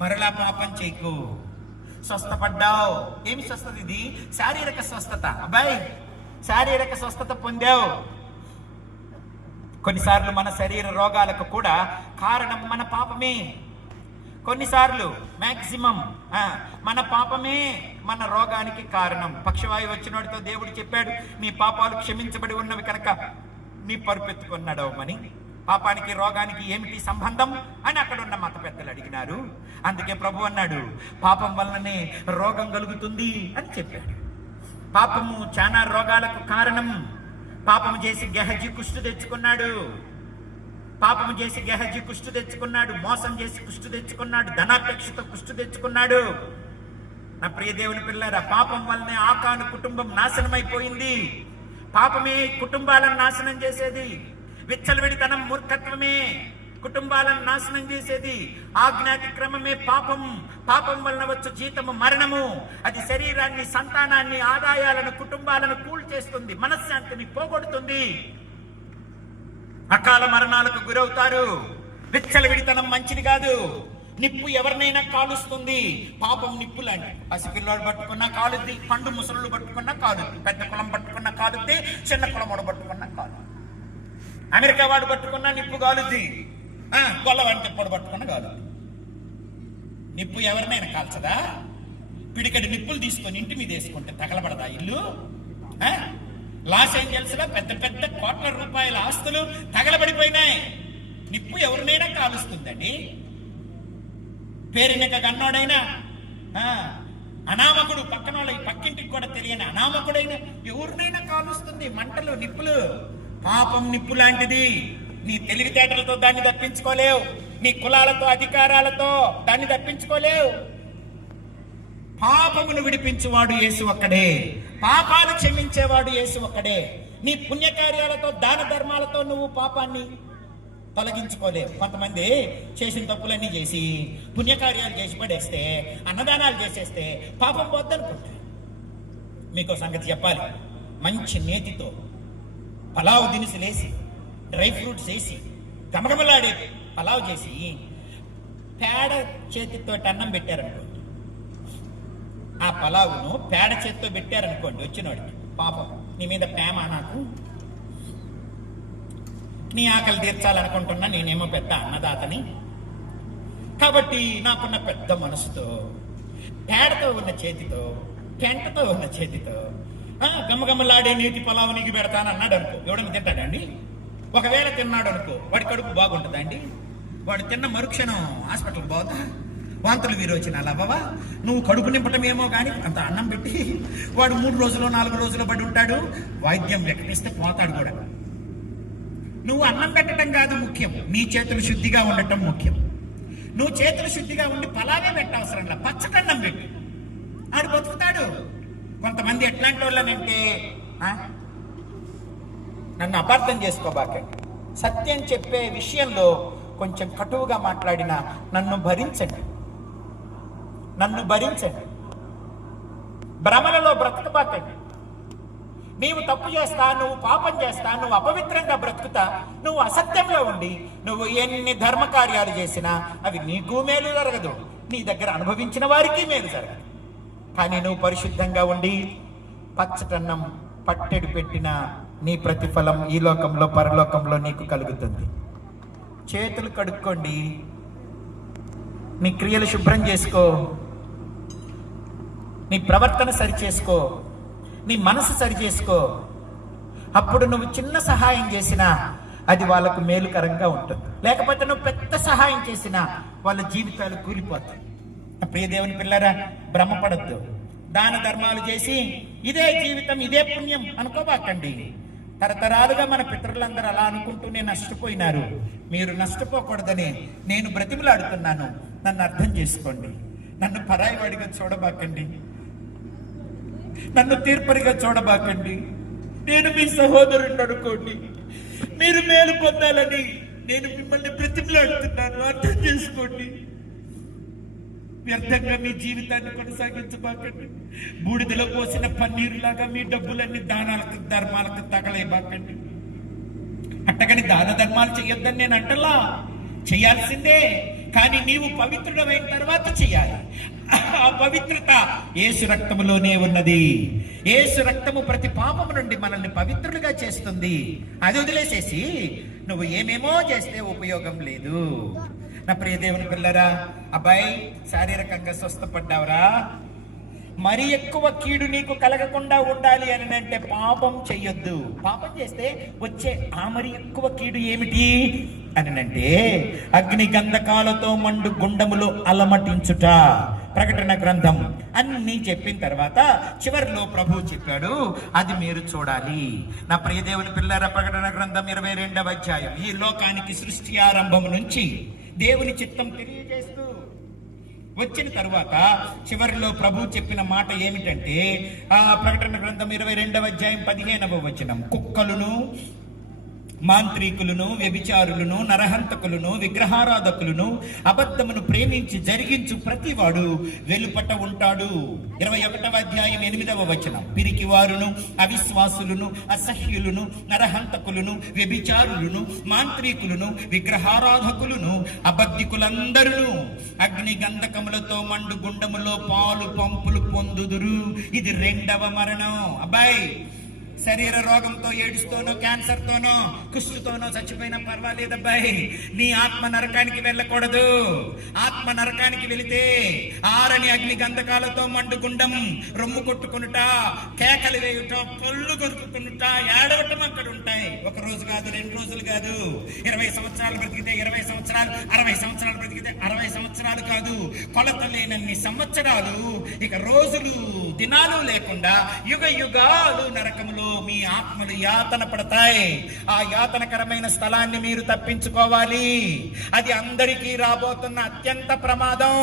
మరలా పాపం చేయకు. స్వస్థపడ్డావు. ఏమి స్వస్థత ఇది? శారీరక స్వస్థత. అబ్బాయి, శారీరక స్వస్థత పొందావు. కొన్నిసార్లు మన శరీర రోగాలకు కూడా కారణం మన పాపమే. కొన్నిసార్లు మాక్సిమం మన పాపమే మన రోగానికి కారణం. పక్షవాయువు వచ్చినోడితో దేవుడు చెప్పాడు, నీ పాపాలు క్షమించబడి ఉన్నవి కనుక నీ పరుపెత్తుకున్నాడవమని. పాపానికి రోగానికి ఏమిటి సంబంధం అని అక్కడ ఉన్న మత పెద్దలు అడిగినారు. అందుకే ప్రభు అన్నాడు, పాపం వల్లనే రోగం కలుగుతుంది అని చెప్పాడు. పాపము చాలా రోగాలకు కారణం. పాపము చేసి గెహజీ కుష్టు తెచ్చుకున్నాడు, పాపము చేసి గెహజీ కుష్టు తెచ్చుకున్నాడు, మోసం చేసి కుష్టు తెచ్చుకున్నాడు, ధనాపేక్షతో కుష్టు తెచ్చుకున్నాడు. నా ప్రియ దేవుని పిల్లరా, పాపం వల్లనే ఆకాను కుటుంబం నాశనమైపోయింది. పాపమే కుటుంబాలను నాశనం చేసేది. విచ్చలవిడితనం, మూర్ఖత్వమే కుటుంబాలను నాశనం చేసేది. ఆజ్ఞాతిక్రమమే పాపం. పాపం వలన వచ్చు జీతము మరణము. అది శరీరాన్ని, సంతానాన్ని, ఆదాయాలను, కుటుంబాలను కూల్చేస్తుంది, మనశ్శాంతిని పోగొడుతుంది. అకాల మరణాలకు గురవుతారు. విచ్చలవిడితనం మంచిది కాదు. నిప్పు ఎవరినైనా కాలుస్తుంది. పాపం నిప్పు లాంటి. పసిపిల్లోడు పట్టుకున్నా కాలుద్ది, పండు ముసలు పట్టుకున్నా కాలుద్ది, పెద్ద కులం పట్టుకున్నా కాలుద్ది, చిన్న కులమోడు పట్టుకున్నా కాలు. అమెరికా వాడు పట్టుకున్నా నిప్పు కాలుద్ది, గొల్లవాడిని తిప్పడు పట్టుకున్నా కాలుద్ది. నిప్పు ఎవరినైనా కాల్చదా? పిడికడి నిప్పులు తీసుకొని ఇంటి మీద వేసుకుంటే తగలబడదా ఇల్లు? లాస్ ఏంజల్స్ లో పెద్ద పెద్ద కోట్ల రూపాయల ఆస్తులు తగలబడిపోయినాయి. నిప్పు ఎవరినైనా కాలుస్తుందండి. పేరునిక గన్నోడైనా, అనామకుడు, పక్కన వాళ్ళ పక్కింటికి కూడా తెలియని అనామకుడైనా ఎవరినైనా కాలుస్తుంది మంటలు, నిప్పులు. పాపం నిప్పు లాంటిది. నీ తెలివితేటలతో దాన్ని తప్పించుకోలేవు, నీ కులాలతో, అధికారాలతో దాన్ని తప్పించుకోలేవు. పాపమును విడిపించువాడు యేసు ఒక్కడే, పాపాలు క్షమించేవాడు యేసు ఒక్కడే. నీ పుణ్యకార్యాలతో, దాన ధర్మాలతో నువ్వు పాపాన్ని తొలగించుకోలేవు. కొంతమంది చేసిన తప్పులన్నీ చేసి పుణ్యకార్యాలు చేసి పడేస్తే, అన్నదానాలు చేసేస్తే పాపం పోద్దనుకుంటారు. మీకు సంగతి చెప్పాలి. మంచి నేతితో పలావ్ దినుసులు వేసి, డ్రై ఫ్రూట్స్ వేసి, గమగమలాడే పలావ్ చేసి పేడ చేతితో అన్నం పెట్టారనుకోండి, ఆ పలావును పేడ చేతితో పెట్టారనుకోండి వచ్చినోడికి, పాపం నీ మీద ప్రేమ, నాకు నీ ఆకలి తీర్చాలనుకుంటున్నా, నేనేమో పెద్ద అన్నదాతని కాబట్టి నాకున్న పెద్ద మనసుతో, పేడతో ఉన్న చేతితో, పెంటతో ఉన్న చేతితో గమ్మగమ్మలాడే నీటి పొలావు నీకు పెడతాను అన్నాడు అనుకో, ఎవడన్నా తింటాడండి? ఒకవేళ తిన్నాడు అనుకో, వాడి కడుపు బాగుంటుందండి? వాడు తిన్న మరుక్షణం హాస్పిటల్కి పోదా? వాంతులు విరోచనాలు అవ్వవా? నువ్వు కడుపు నింపటం ఏమో కానీ అంత అన్నం పెట్టి వాడు 3 రోజులు 4 రోజులు పడి ఉంటాడు. వైద్యం ప్రకటిస్తే పోతాడు కూడా. నువ్వు అన్నం పెట్టడం కాదు ముఖ్యం, నీ చేతులు శుద్ధిగా ఉండటం ముఖ్యం. నువ్వు చేతులు శుద్ధిగా ఉండి పలావే పెట్టవసరంలా, పచ్చకన్నం పెట్టి ఆడు బతుకుతాడు. కొంతమంది ఎట్లాంటి వాళ్ళనంటే నన్ను అపార్థం చేసుకోబాకండి. సత్యం చెప్పే విషయంలో కొంచెం కటువుగా మాట్లాడినా నన్ను భరించండి. భ్రమలలో బ్రతకబాకండి. నీవు తప్పు చేస్తా, నువ్వు పాపం చేస్తా, నువ్వు అపవిత్రంగా బ్రతుకుతా, నువ్వు అసత్యంలో ఉండి నువ్వు ఎన్ని ధర్మ కార్యాలు చేసినా అవి నీకు మేలు జరగదు, నీ దగ్గర అనుభవించిన వారికి మేలు జరగదు. కానీ నువ్వు పరిశుద్ధంగా ఉండి పచ్చటన్నం పట్టెడు పెట్టిన నీ ప్రతిఫలం ఈ లోకంలో పరలోకంలో నీకు కలుగుతుంది. చేతులు కడుక్కోండి, నీ క్రియలు శుభ్రం చేసుకో, నీ ప్రవర్తన సరిచేసుకో, నీ మనసు సరిచేసుకో. అప్పుడు నువ్వు చిన్న సహాయం చేసినా అది వాళ్ళకు మేలుకరంగా ఉంటుంది. లేకపోతే నువ్వు పెద్ద సహాయం చేసినా వాళ్ళ జీవితాలు కూలిపోతాయి. ప్రియ దేవుని పిల్లరా, భ్రమపడద్దు. దాన ధర్మాలు చేసి ఇదే జీవితం, ఇదే పుణ్యం అనుకోబాకండి. తరతరాలుగా మన పితరులందరూ అలా అనుకుంటూనే నష్టపోయినారు. మీరు నష్టపోకూడదని నేను బ్రతిమలాడుతున్నాను. నన్ను అర్థం చేసుకోండి. నన్ను పరాయివాడిగా చూడబాకండి, నన్ను తీర్పరిగా చూడబాకండి. నేను మీ సహోదరుని అనుకోండి. మీరు మేలు పొందాలని నేను మిమ్మల్ని బ్రతిమలాడుతున్నాను. అర్థం చేసుకోండి. వ్యర్థంగా మీ జీవితాన్ని కొనసాగించబాకండి. బూడిదలో పోసిన పన్నీరులాగా మీ డబ్బులన్నీ దానాలకు ధర్మాలకు తగలేబాకండి. అట్టగని దాన ధర్మాలు చేయొద్దని నేను అంటలా, చేయాల్సిందే. కానీ నీవు పవిత్రుడమైన తర్వాత చేయాలి. ఆ పవిత్రత యేసు రక్తములోనే ఉన్నది. యేసు రక్తము ప్రతి పాపము నుండి మనల్ని పవిత్రులుగా చేస్తుంది. అది వదిలేసేసి నువ్వు ఏమేమో చేస్తే ఉపయోగం లేదు. నా ప్రియ దేవుని పిల్లరా, అబ్బాయి శారీరకంగా స్వస్థపడ్డావురా, మరి ఎక్కువ కీడు నీకు కలగకుండా ఉండాలి అని అంటే పాపం చెయ్యొద్దు. పాపం చేస్తే వచ్చే ఆ మరి ఎక్కువ కీడు ఏమిటి అని అంటే అగ్ని గంధకాలతో మండు గుండములో అలమటించుట. ప్రకటన గ్రంథం అన్ని చెప్పిన తర్వాత చివరిలో ప్రభు చెప్పాడు, అది మీరు చూడాలి. నా ప్రియ దేవుని పిల్లరా, ప్రకటన గ్రంథం 22వ అధ్యాయం ఈ లోకానికి సృష్టి ఆరంభం నుంచి దేవుని చిత్తం తెలియజేస్తూ వచ్చిన తరువాత చివరిలో ప్రభు చెప్పిన మాట ఏమిటంటే, ఆ ప్రకటన గ్రంథం 22వ అధ్యాయం 15వ వచనం, కుక్కలును మాంత్రికులను వ్యభిచారులను నరహంతకులను విగ్రహారాధకులను అబద్ధమును ప్రేమించి జరిగించు ప్రతివాడు వెలుపట ఉంటాడు. 21వ అధ్యాయం 8వ వచనం, పిరికివారును అవిశ్వాసులను అసహ్యులను నరహంతకులను వ్యభిచారులను మాంత్రికులను విగ్రహారాధకులను అబద్ధికులందరూ అగ్ని గంధకములతో మండు గుండములో పాలు పంపులు పొందుదురు. ఇది 2వ మరణం. అబ్బాయి, శరీర రోగంతో ఏడుస్తోనో క్యాన్సర్తోనో కుష్టుతోనో చచ్చిపోయినా పర్వాలేదబ్బాయి, నీ ఆత్మ నరకానికి వెళ్ళకూడదు. ఆత్మ నరకానికి వెళితే ఆరని అగ్ని గంధకాలతో మండుగుండం, రొమ్ము కొట్టుకునుట, కేకలు వేయుట, పళ్ళు కొరుకుకునుట, ఏడవటం అక్కడ ఉంటాయి. ఒక రోజు కాదు, 2 రోజులు కాదు. 20 సంవత్సరాలు బ్రతికితే 20 సంవత్సరాలు, 60 సంవత్సరాలు బ్రతికితే 60 సంవత్సరాలు కాదు, కొలత లేనన్ని సంవత్సరాలు, ఇక రోజులు దినాలు లేకుండా యుగ యుగాలు నరకములో మీ ఆత్మలు యాతన పడతాయి. ఆ యాతనకరమైన స్థలాన్ని మీరు తప్పించుకోవాలి. అది అందరికీ రాబోతున్న అత్యంత ప్రమాదం.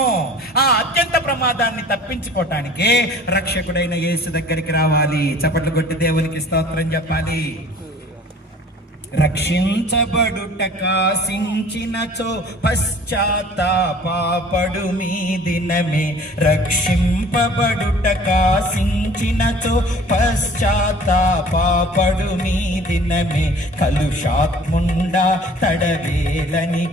ఆ అత్యంత ప్రమాదాన్ని తప్పించుకోవటానికి రక్షకుడైన యేసు దగ్గరికి రావాలి. చప్పట్లు కొట్టి దేవునికి స్తోత్రం చెప్పాలి. రక్షించబడుట కాసించినచో పశ్చాత్తాపడు మీ దినమే, రక్షింపబడుట కాసించినచో పశ్చాత్తాపడు మీ దినమే, కలుషాత్ముండా తడవేలని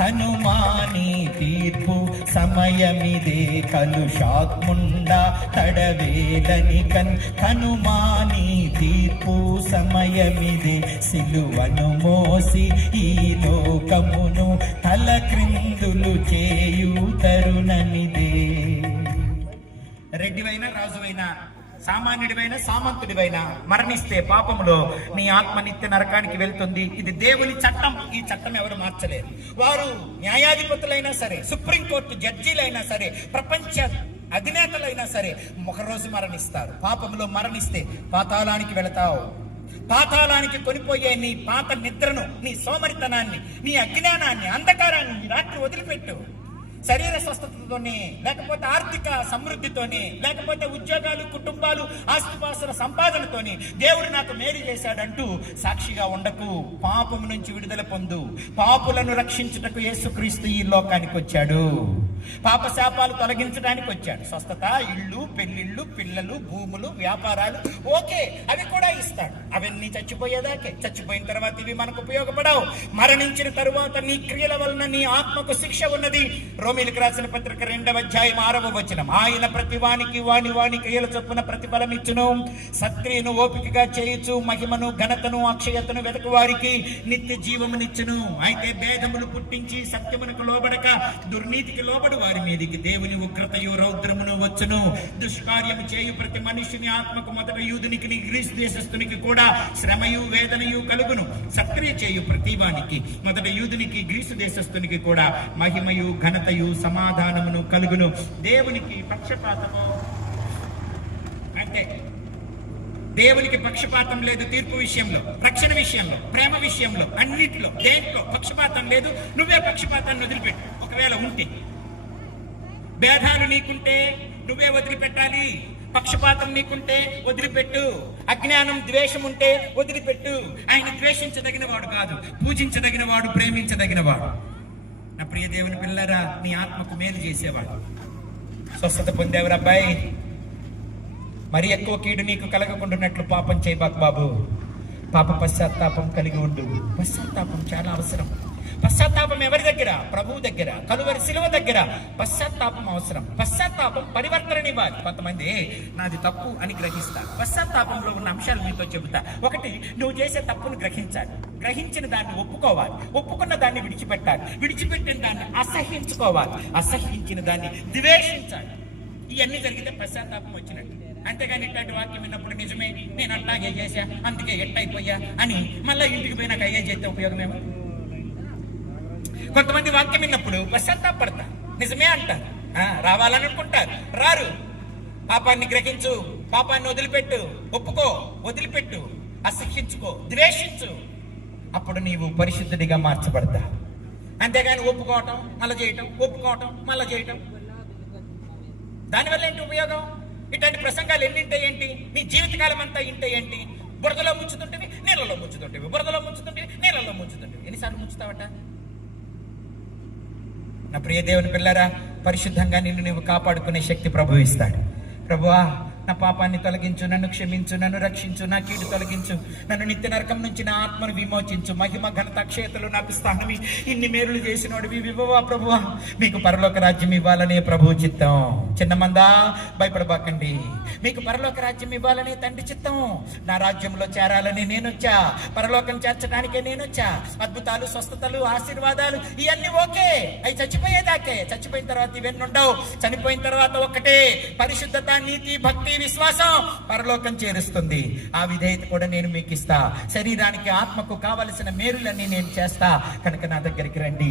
హనుమాని తీర్పు సమయమిదే, కలుషాత్ముండా తడవేలని హనుమాని తీర్పు సమయమిదే, సిలువను మోసి ఈ లోకమును తల క్రిందులు చేయు తరుణమిదే. రెడ్డివైనా రాజువైనా సామాన్యుడివైనా సామంతుడివైనా మరణిస్తే పాపములో నీ ఆత్మ నిత్య నరకానికి వెళ్తుంది. ఇది దేవుని చట్టం. ఈ చట్టం ఎవరు మార్చలేరు. వారు న్యాయాధిపతులైనా సరే, సుప్రీంకోర్టు జడ్జీలైనా సరే, ప్రపంచ అధినేతలైనా సరే ఒకరోజు మరణిస్తారు. పాపములో మరణిస్తే పాతాళానికి వెళతావు. పాతాళానికి కొనిపోయే నీ పాత నిద్రను, నీ సోమరితనాన్ని, నీ అజ్ఞానాన్ని, అంధకారాన్ని ఈ రాత్రి వదిలిపెట్టు. శరీర స్వస్థతతోనే, లేకపోతే ఆర్థిక సమృద్ధితోనే, లేకపోతే ఉద్యోగాలు, కుటుంబాలు, ఆస్తిపాస్తుల సంపాదనతోనే దేవుడు నాకు మేలు చేశాడంటూ సాక్షిగా ఉండకు. పాపము నుంచి విడుదల పొందు. పాపులను రక్షించుటకు యేసుక్రీస్తు ఈ లోకానికి వచ్చాడు. పాప శాపాలు తొలగించడానికి వచ్చాడు. స్వస్థత, ఇళ్ళు, పెళ్లిళ్ళు, పిల్లలు, భూములు, వ్యాపారాలు ఓకే, అవి కూడా ఇస్తాడు. అవన్నీ చచ్చిపోయేదాకే. చచ్చిపోయిన తర్వాత ఇవి మనకు ఉపయోగపడవు. మరణించిన తరువాత నీ క్రియల వలన నీ ఆత్మకు శిక్ష ఉన్నది. రోమీయులకు రాసిన పత్రిక 2వ అధ్యాయం 6వ వచనం. ఆయన ప్రతి వానికి వాని క్రియల చొప్పున ప్రతిఫలం ఇచ్చును. సత్క్రియను ఓపికగా చేయుచు మహిమను, ఘనతను, అక్షయతను వెతకు వారికి నిత్య జీవమునిచ్చును. అయితే భేదములు పుట్టించి సత్యమునకు లోబడక దుర్నీతికి లోబడి వారి మీదికి దేవుని ఉగ్రతయు రౌద్రమును వచ్చును. దుష్కార్యము చేయు ప్రతి మనుష్యుని ఆత్మకు మొదట యూదునికి, గ్రీసు దేశస్థునికి కూడా శ్రమయు వేదనయు కలుగును. సత్క్రియ చేయు ప్రతి వానికి మొదట యూదునికి, గ్రీసు దేశస్థునికి కూడా మహిమయు, ఘనతయు, సమాధానమును కలుగును. దేవునికి పక్షపాతము అంటే దేవునికి పక్షపాతం లేదు. తీర్పు విషయంలో, రక్షణ విషయంలో, ప్రేమ విషయంలో, అన్నిటిలో, దేంట్లో పక్షపాతం లేదు. నువ్వే పక్షపాతాన్ని వదిలిపెట్టు. ఒకవేళ ఉంటే, భేదాలు నీకుంటే నువ్వే వదిలిపెట్టాలి. పక్షపాతం నీకుంటే వదిలిపెట్టు. అజ్ఞానం, ద్వేషం ఉంటే వదిలిపెట్టు. ఆయన ద్వేషించదగిన వాడు కాదు, పూజించదగిన వాడు, ప్రేమించదగిన వాడు. నా ప్రియ దేవుని పిల్లరా, నీ ఆత్మకు మేలు చేసేవాడు. స్వస్థత పొందేవరు అబ్బాయి. మరి ఎక్కువ కీడు నీకు కలగకుండాన్నట్లు పాపం చేయబాకు బాబు. పాప పశ్చాత్తాపం కలిగి ఉండు. పశ్చాత్తాపం చాలా అవసరం. పశ్చాత్తాపం ఎవరి దగ్గర? ప్రభువు దగ్గర, కలువరి శిలువ దగ్గర. పశ్చాత్తాపం అవసరం. పశ్చాత్తాపం పరివర్తననివ్వాలి. కొంతమంది నాది తప్పు అని గ్రహిస్తారు. పశ్చాత్తాపంలో ఉన్న అంశాలు మీతో చెబుతా. ఒకటి, నువ్వు చేసే తప్పును గ్రహించాలి. గ్రహించిన దాన్ని ఒప్పుకోవాలి. ఒప్పుకున్న దాన్ని విడిచిపెట్టాలి. విడిచిపెట్టిన దాన్ని అసహ్యించుకోవాలి. అసహ్యించిన దాన్ని ద్వేషించాలి. ఇవన్నీ జరిగితే పశ్చాత్తాపం వచ్చినట్టు. అంతేగాని ఇట్లాంటి వాక్యం విన్నప్పుడు నిజమే నేను అట్లాగే చేశా, అందుకే ఎట్టయిపోయా అని మళ్ళీ ఇంటికి పోయి నాకు అయ్యే చేస్తే ఉపయోగమేమో. కొంతమంది వాక్యం విన్నప్పుడు పశ్చాత్తాపడతారు, నిజమే అంటారు, రావాలని అనుకుంటారు, రారు. పాపాన్ని గ్రహించు, పాపాన్ని వదిలిపెట్టు, ఒప్పుకో, వదిలిపెట్టు, అసహ్యించుకో, ద్వేషించు. అప్పుడు నీవు పరిశుద్ధుడిగా మార్చబడతా. అంతేగాని ఒప్పుకోవటం మళ్ళీ చేయటం, ఒప్పుకోవటం మళ్ళీ చేయటం, దానివల్ల ఏంటి ఉపయోగం? ఇట్లాంటి ప్రసంగాలు ఎన్నింటే ఏంటి? నీ జీవితకాలం అంతా ఇంటే ఏంటి? బురదలో ముంచుతుంటేవి, నీళ్ళలో ముంచుతుంటేవి, బురదలో ముంచుతుంటేవి, నీళ్ళలో ముంచుతుంటేవి. ఎన్నిసార్లు ముంచుతావట? నా ప్రియ దేవుని పిల్లరా, పరిశుద్ధంగా నిన్ను నువ్వు కాపాడుకునే శక్తి ప్రభువు ఇస్తాడు. ప్రభువా, నా పాపాన్ని తొలగించు, నన్ను క్షమించు, నన్ను రక్షించు, నా కీడు తొలగించు, నన్ను నిత్య నరకం నుంచి నా ఆత్మను విమోచించు, మహిమ, ఘనత, అక్షయతలు నాకు స్థానమి, ఇన్ని మేలులు చేసినోడివి వివవా ప్రభువా, మీకు పరలోక రాజ్యం ఇవ్వాలనే ప్రభువు చిత్తం. చిన్నమందా, భయపడబాకండి, మీకు పరలోక రాజ్యం ఇవ్వాలనే తండ్రి చిత్తం. నా రాజ్యంలో చేరాలని నేనొచ్చా, పరలోకం చేర్చడానికే నేనొచ్చా. అద్భుతాలు, స్వస్థతలు, ఆశీర్వాదాలు ఇవన్నీ ఓకే, అవి చచ్చిపోయేదాకే. చచ్చిపోయిన తర్వాత ఇవన్నీ ఉండవు. చనిపోయిన తర్వాత ఒక్కటే, పరిశుద్ధత, నీతి, భక్తి, విశ్వాసం పరలోకం చేరుస్తుంది. ఆ విధేయత కూడా నేను మీకు ఇస్తా. శరీరానికి, ఆత్మకు కావలసిన మేలులన్నీ నేను చేస్తా. కనుక నా దగ్గరికి రండి,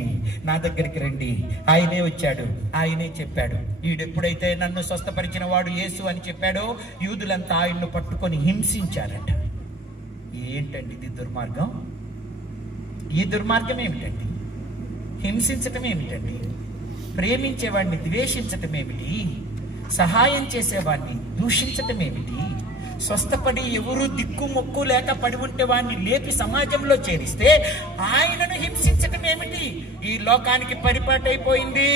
నా దగ్గరికి రండి. ఆయనే వచ్చాడు, ఆయనే చెప్పాడు. ఈడెప్పుడైతే నన్ను స్వస్థపరిచిన వాడు యేసు అని చెప్పాడో, యూదులంతా ఆయన్ను పట్టుకొని హింసించారట. ఏంటండి ఇది దుర్మార్గం? ఈ దుర్మార్గం ఏమిటండి? హింసించటం ఏమిటండి? ప్రేమించేవాడిని ద్వేషించటం ఏమిటి? సహాయం చేసేవాడిని దూషించటం ఏమిటి? స్వస్థపడి ఎవరు దిక్కు మొక్కు లేక పడి ఉంటే వాడిని లేపి సమాజంలో చేరిస్తే ఆయనను హింసించటం ఏమిటి? ఈ లోకానికి పరిపాటైపోయింది.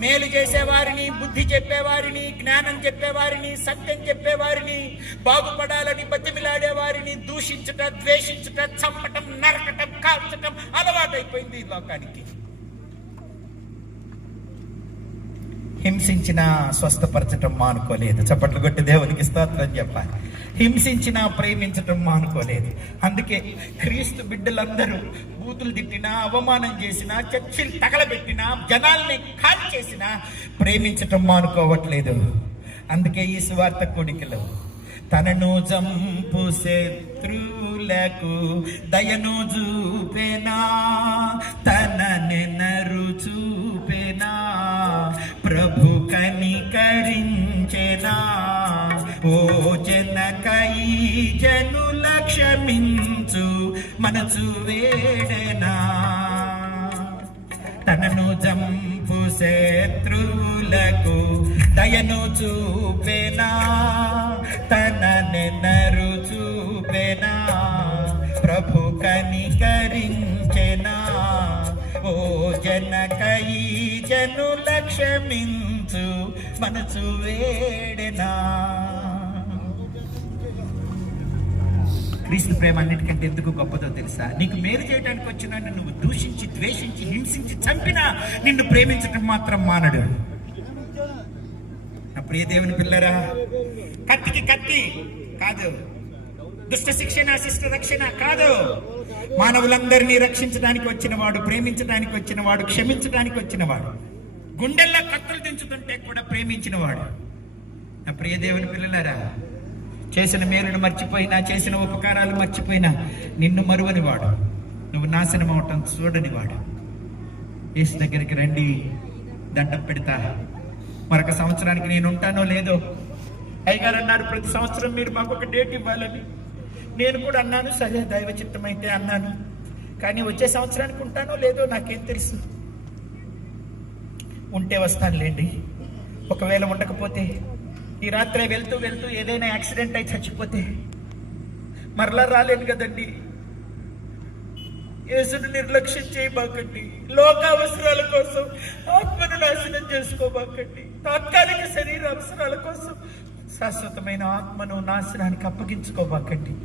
మేలు చేసేవారిని, బుద్ధి చెప్పేవారిని, జ్ఞానం చెప్పేవారిని, సత్యం చెప్పేవారిని, బాగుపడాలని బతిమిలాడేవారిని దూషించుట, ద్వేషించుట, చంపటం, నరకటం, కాల్చటం అలవాటైపోయింది ఈ లోకానికి. హింసించిన స్వస్థపరచటం మానుకోలేదు. చప్పట్లు కొట్టి దేవునికి స్తోత్రం చెప్పాలి. హింసించిన ప్రేమించటం మానుకోలేదు. అందుకే క్రీస్తు బిడ్డలందరూ బూతులు తిట్టినా, అవమానం చేసినా, చర్చిలు తగలబెట్టినా, జనాల్ని కాల్ చేసినా ప్రేమించటం మానుకోవట్లేదు. అందుకే ఈ సువార్త కూడికలో తనను జంపు శత్రులకు దయను చూపెనా, తన నెనరు చూపెనా, ప్రభు కనికరించెనా. ఓ జనకై జనుల క్షమించు మనసు వేడెనా. తనను జంపు శత్రువులకు దయను చూపెనా, తన నెనరు చూపెనా, ప్రభు కనికరించెనా. ఓ జనకై జనుల క్షమించు మనసు వేడెనా. క్రీస్తు ప్రేమ అన్నిటికంటే ఎందుకు గొప్పదో తెలుసా? నీకు మేలు చేయడానికి వచ్చిన నువ్వు దూషించి, ద్వేషించి, హింసించి, చంపినా నిన్ను ప్రేమించడం మాత్రం మానడు. నా ప్రియ దేవుని పిల్లరా, కత్తికి కత్తి కాదు, దుష్ట శిక్షణ శిష్ట రక్షణ కాదు. మానవులందరినీ రక్షించడానికి వచ్చినవాడు, ప్రేమించడానికి వచ్చినవాడు, క్షమించడానికి వచ్చినవాడు, గుండెల్లో కత్తులు దించుతుంటే కూడా ప్రేమించినవాడు. నా ప్రియ దేవుని పిల్లలారా, చేసిన మేలును మర్చిపోయినా, చేసిన ఉపకారాలు మర్చిపోయినా నిన్ను మరువని వాడు, నువ్వు నాశనం అవటం చూడని వాడు. యేసు దగ్గరికి రండి, దండం పెడతా. మరొక సంవత్సరానికి నేను ఉంటానో లేదో. అయ్యగారు అన్నారు ప్రతి సంవత్సరం మీరు మాకు ఒక డేట్ ఇవ్వాలని. నేను కూడా అన్నాను, సరే దైవ చిత్తం అయితే అన్నాను. కానీ వచ్చే సంవత్సరానికి ఉంటానో లేదో నాకేం తెలుసు. ఉంటే వస్తానులేండి, ఒకవేళ ఉండకపోతే, ఈ రాత్రి వెళ్తూ వెళ్తూ ఏదైనా యాక్సిడెంట్ అయి చచ్చిపోతే మరలా రాలేను కదండి. యేసును నిర్లక్ష్యం చేయబాకండి. లోక అవసరాల కోసం ఆత్మను నాశనం చేసుకోబాకండి. తాత్కాలిక శరీర అవసరాల కోసం శాశ్వతమైన ఆత్మను నాశనానికి అప్పగించుకోబాకండి.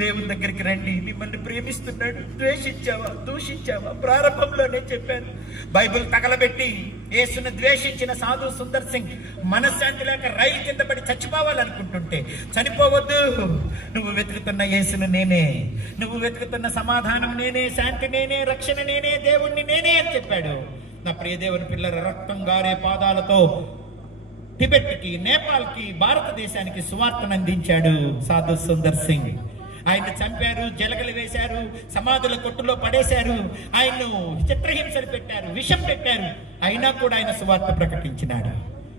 దేవుని దగ్గరికి రండి. మిమ్మల్ని ప్రేమిస్తున్నాడు. ద్వేషించావా, దూషించావా? ప్రారంభంలోనే చెప్పాను. బైబిల్ తగలబెట్టి యేసును ద్వేషించిన సాధు సుందర్ సింగ్ మనశ్శాంతి లేక రైలు కింద పడి చచ్చిపోవాలనుకుంటుంటే చనిపోవద్దు. నువ్వు వెతుకుతున్న యేసును నేనే, నువ్వు వెతుకుతున్న సమాధానం నేనే, శాంతి నేనే, రక్షణ నేనే, దేవుణ్ణి నేనే అని చెప్పాడు. నా ప్రియ దేవుని పిల్లల రక్తం గారే పాదాలతో టిబెట్కి, నేపాల్కి, భారతదేశానికి సువార్తను అందించాడు సాధు సుందర్ సింగ్. ఆయన్ని చంపారు, జలగలు వేశారు, సమాధుల కొట్టులో పడేశారు, ఆయన్ను చిత్రహింసలు పెట్టారు, విషం పెట్టారు. అయినా కూడా ఆయన సువార్త ప్రకటించినాడు.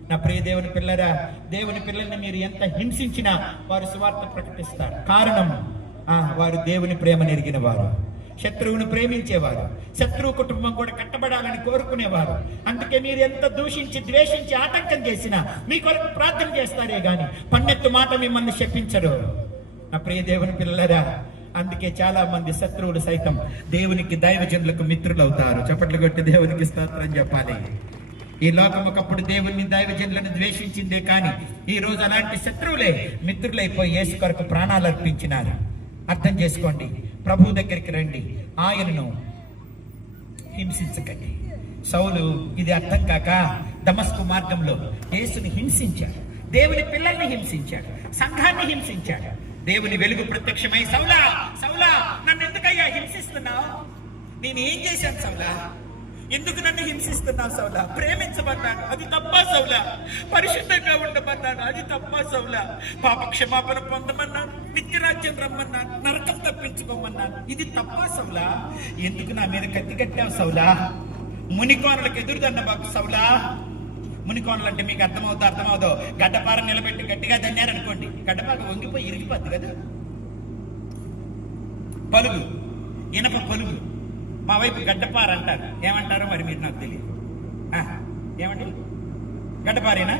నా ప్రియ దేవుని పిల్లరా, దేవుని పిల్లల్ని మీరు ఎంత హింసించినా వారు సువార్త ప్రకటిస్తారు. కారణం వారు దేవుని ప్రేమను ఎరిగిన వారు, శత్రువును ప్రేమించేవారు, శత్రువు కుటుంబం కూడా కట్టబడాలని కోరుకునేవారు. అందుకే మీరు ఎంత దూషించి, ద్వేషించి, ఆటంకం చేసినా మీ కొరకు ప్రార్థన చేస్తారే గాని పన్నెత్తు మాట మిమ్మల్ని శపించరు. నా ప్రియ దేవుని పిల్లరా, అందుకే చాలా మంది శత్రువులు సైతం దేవునికి, దైవజనులకు మిత్రులు అవుతారు. చప్పట్లు కొట్టి దేవునికి స్తోత్రం చెప్పాలి. ఈ లోకం ఒకప్పుడు దేవుని, దైవజనులను ద్వేషించిందే కానీ ఈ రోజు అలాంటి శత్రువులే మిత్రులైపోయి యేసు కొరకు ప్రాణాలు అర్పించినారు. అర్థం చేసుకోండి. ప్రభు దగ్గరికి రండి, ఆయనను హింసించకండి. సౌలు ఇది అర్థం కాక దమస్కు మార్గంలో యేసుని హింసించాడు, దేవుని పిల్లల్ని హింసించాడు, సంఘాన్ని హింసించాడు. దేవుని వెలుగు ప్రత్యక్షమై, సౌలా సౌలా నన్ను ఎందుకయ్యా హింసిస్తున్నావు? నేను ఏం చేశాను సౌలా? ఎందుకు నన్ను హింసిస్తున్నావు సౌలా? ప్రేమించమన్నాను, అది తప్పా సౌలా? పరిశుద్ధంగా ఉండమన్నాను, అది తప్పా సౌలా? పాప క్షమాపణ పొందమన్నాను, నిత్యరాజ్యం రమ్మన్నాను, నరకం తప్పించుకోమన్నాను, ఇది తప్పా సౌలా? ఎందుకు నా మీద కత్తి కట్టావు సౌలా? మునికోనలకు ఎదురుదన్న బాకు సౌలా. మునికోనలు అంటే మీకు అర్థమవుదో, గడ్డపార నిలబెట్టి గట్టిగా దన్నారనుకోండి, గడ్డపార వంగిపోయి ఇరిగిపోద్ది కదా. పలుగు, ఇనప పలుగు, మా వైపు గడ్డపార అంటారు. ఏమంటారో మరి మీరు నాకు తెలియదు. ఏమండి, గడ్డపారేనా?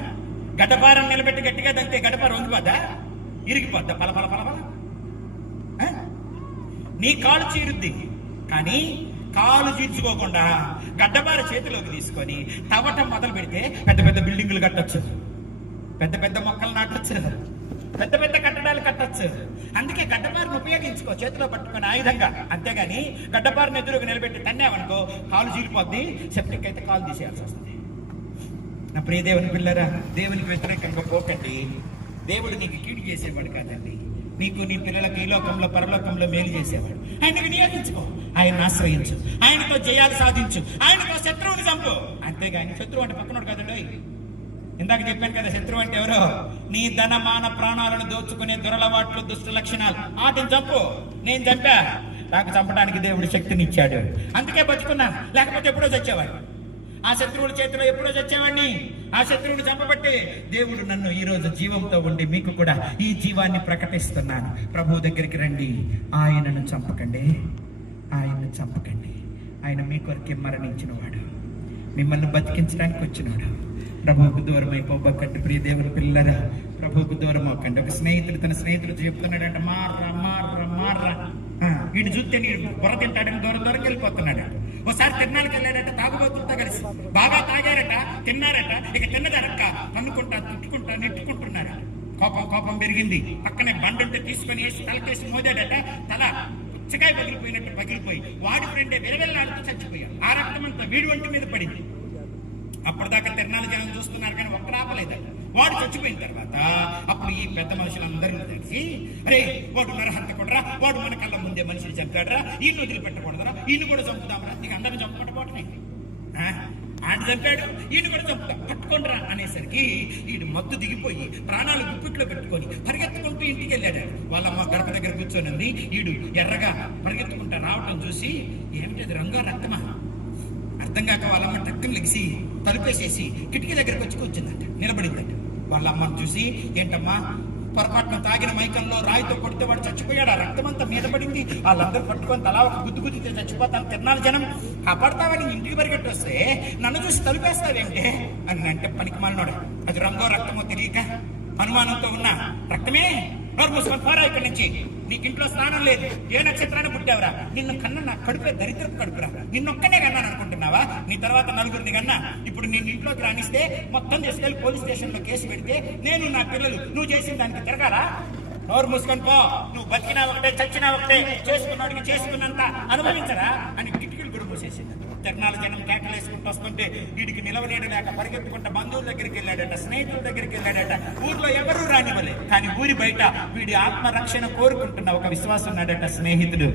గడ్డపారను నిలబెట్టి గట్టిగా దంతే గడ్డపార వంగిపోద్దా? ఇరిగిపోద్దా? పలపల పలపల. నీ కాలు చీరుద్ది, కానీ కాలు చీల్చుకోకుండా గడ్డపార చేతిలోకి తీసుకొని తవ్వటం మొదలు పెడితే పెద్ద పెద్ద బిల్డింగులు కట్టచ్చు, పెద్ద పెద్ద మొక్కలు నాటచ్చు, పెద్ద పెద్ద కట్టడాలు కట్టచ్చు. అందుకే గడ్డపారను ఉపయోగించుకో, చేతిలో పట్టుకుని ఆయుధంగా. అంతేగాని గడ్డపారను ఎదురుగా నిలబెట్టి తన్నావనుకో కాలు చీలిపోద్ది, సెప్టిక్ అయితే కాలు తీసేయాల్సి వస్తుంది. నా ప్రియ దేవుని పిల్లరా, దేవునికి వ్యతిరేకంగా పోకండి. దేవుడు నీకు కీడు చేసేవాడు కాదండి, నీకు, నీ పిల్లలకు ఈ లోకంలో పరలోకంలో మేలు చేసేవాడు. ఆయన వినియోగించుకో, ఆయన్ని ఆశ్రయించు, ఆయనతో జయాలు సాధించు, ఆయనతో శత్రువుని చంపు. అంతేగాని శత్రువు అంటే పక్కనోడు కదండి. ఇందాక చెప్పాను కదా, శత్రువు అంటే ఎవరో నీ ధనమాన ప్రాణాలను దోచుకునే దురలవాట్లు, దుష్ట లక్షణాలు, వాటిని చంపు. నేను చంపా, నాకు చంపడానికి దేవుడు శక్తినిచ్చాడు, అందుకే బతుకున్నా. లేకపోతే ఎప్పుడో చచ్చేవాడు. ఆ శత్రువుల చేతిలో ఎప్పుడో చచ్చేవాడిని. ఆ శత్రువుని చంపబట్టి దేవుడు నన్ను ఈ రోజు జీవంతో ఉండి మీకు కూడా ఈ జీవాన్ని ప్రకటిస్తున్నాను. ప్రభు దగ్గరికి రండి, ఆయనను చంపకండి, ఆయనను చంపకండి. ఆయన మీ కొరకే మరణించిన వాడు, మిమ్మల్ని బతికించడానికి వచ్చినాడు. ప్రభువుకు దూరం అయిపోబక్కండి ప్రియ దేవుని పిల్లరా, ప్రభువుకు దూరం అవ్వకండి. ఒక స్నేహితుడు తన స్నేహితుడు చెప్తున్నాడంట, మార్రా మార్రా మార్రా. వీడు చూస్తే నీడు బుర్ర తింటాడని దూరం దూరం వెళ్ళిపోతున్నాడు. ఒకసారి తిరణాలకు వెళ్ళాడట, తాగుబోతులతో కలిసి బాగా తాగారట, తిన్నారట. ఇక తిన్నదరక్క కన్నుకుంటా తుట్టుకుంటా నెట్టుకుంటున్నాడు. కోపం పెరిగింది. పక్కనే బండుంటే తీసుకొని వేసి తలకేసి మోదాడట. తల పుచ్చకాయ పగిలిపోయినట్టు పగిలిపోయి వాడి ఫ్రెండే విలవెల్లాడుతూ చచ్చిపోయాడు. ఆ రక్తమంతా వీడి ఒంటి మీద పడింది. అప్పటిదాకా తిరణాల జనం చూస్తున్నారు కానీ ఒక్కడ ఆపలేదు. వాడు చచ్చిపోయిన తర్వాత అప్పుడు ఈ పెద్ద మనుషులందరూ తెలిసి, అరే వాడు నరహంతకుడురా, వాడు మన కళ్ళ ముందే మనిషిని చంపాడురా, ఈయన వదిలిపెట్టకూడదురా, ఈయన కూడా చంపుతామరా. ఇక అందరిని చంపుకుంటపోవటమే. ఆయన చంపాడు, ఈయన కూడా చంపుతాం, పట్టుకోండిరా అనేసరికి ఈడు మత్తు దిగిపోయి ప్రాణాలు గుప్పిట్లో పెట్టుకొని పరిగెత్తుకుంటూ ఇంటికి వెళ్ళాడు. వాళ్ళమ్మ గడప దగ్గర కూర్చొని ఉంది. ఈడు ఎర్రగా పరిగెత్తుకుంటా రావటం చూసి, ఏమిటది రంగా రక్తమా? అర్థం కాక వాళ్ళమ్మ టక్కుని లెగిసి తలుపేసేసి కిటికీ దగ్గరకు వచ్చి కూర్చుందంట, నిలబడిందంట. వాళ్ళ అమ్మని చూసి, ఏంటమ్మా పొరపాటున తాగిన మైకంలో రాయితో కొడితే వాడు చచ్చిపోయాడు, ఆ రక్తం అంతా మీద పడింది, వాళ్ళందరూ పట్టుకొని తలా ఒక గుద్దుతే చచ్చిపోతాను, తిరణాల జనం కాపాడతావని ఇంటికి పరిగెట్టి వస్తే నన్ను చూసి తలుపేస్తావేంటే అని అంటే, పనికి మాలినోడు, అది రంగో రక్తమో తెలియక అనుమానంతో ఉన్నా రక్తమే, నోరు మూసుకొని పోరా ఇక్కడి నుంచి, నీకు ఇంట్లో స్నానం లేదు, ఏ నక్షత్రాన్ని పుట్టావురా, నిన్ను కన్నా నా కడుపే దరిద్రపు కడుపురా, నిన్నొక్కనే కన్నాను అనుకుంటున్నావా, నీ తర్వాత నలుగురిని కన్నా, ఇప్పుడు నేను ఇంట్లోకి రానిస్తే మొత్తం తీసుకెళ్లి పోలీస్ స్టేషన్ లో కేసు పెడితే నేను నా పిల్లలు నువ్వు చేసిన దానికి తిరగాలా? నోరు మూసుకొని పో, నువ్వు బతికినా ఒకటే చచ్చినా ఒకటే, చేసుకున్నాడికి చేసుకున్నంత అనుభవించరా అని కిటికీలు కూడా మూసేసింది. తిరణాల జనం కేకలేసుకుంటూ వస్తుంటే వీడికి నిలవలేడు లేక పరిగెత్తుకుంటా బంధువుల దగ్గరికి వెళ్ళాడట, స్నేహితుల దగ్గరికి వెళ్ళాడట. ఊర్లో ఎవరూ రానివ్వలే, కానీ ఊరి బయట వీడి ఆత్మరక్షణ కోరుకుంటున్న ఒక విశ్వాసం ఉన్నాడట స్నేహితుడు.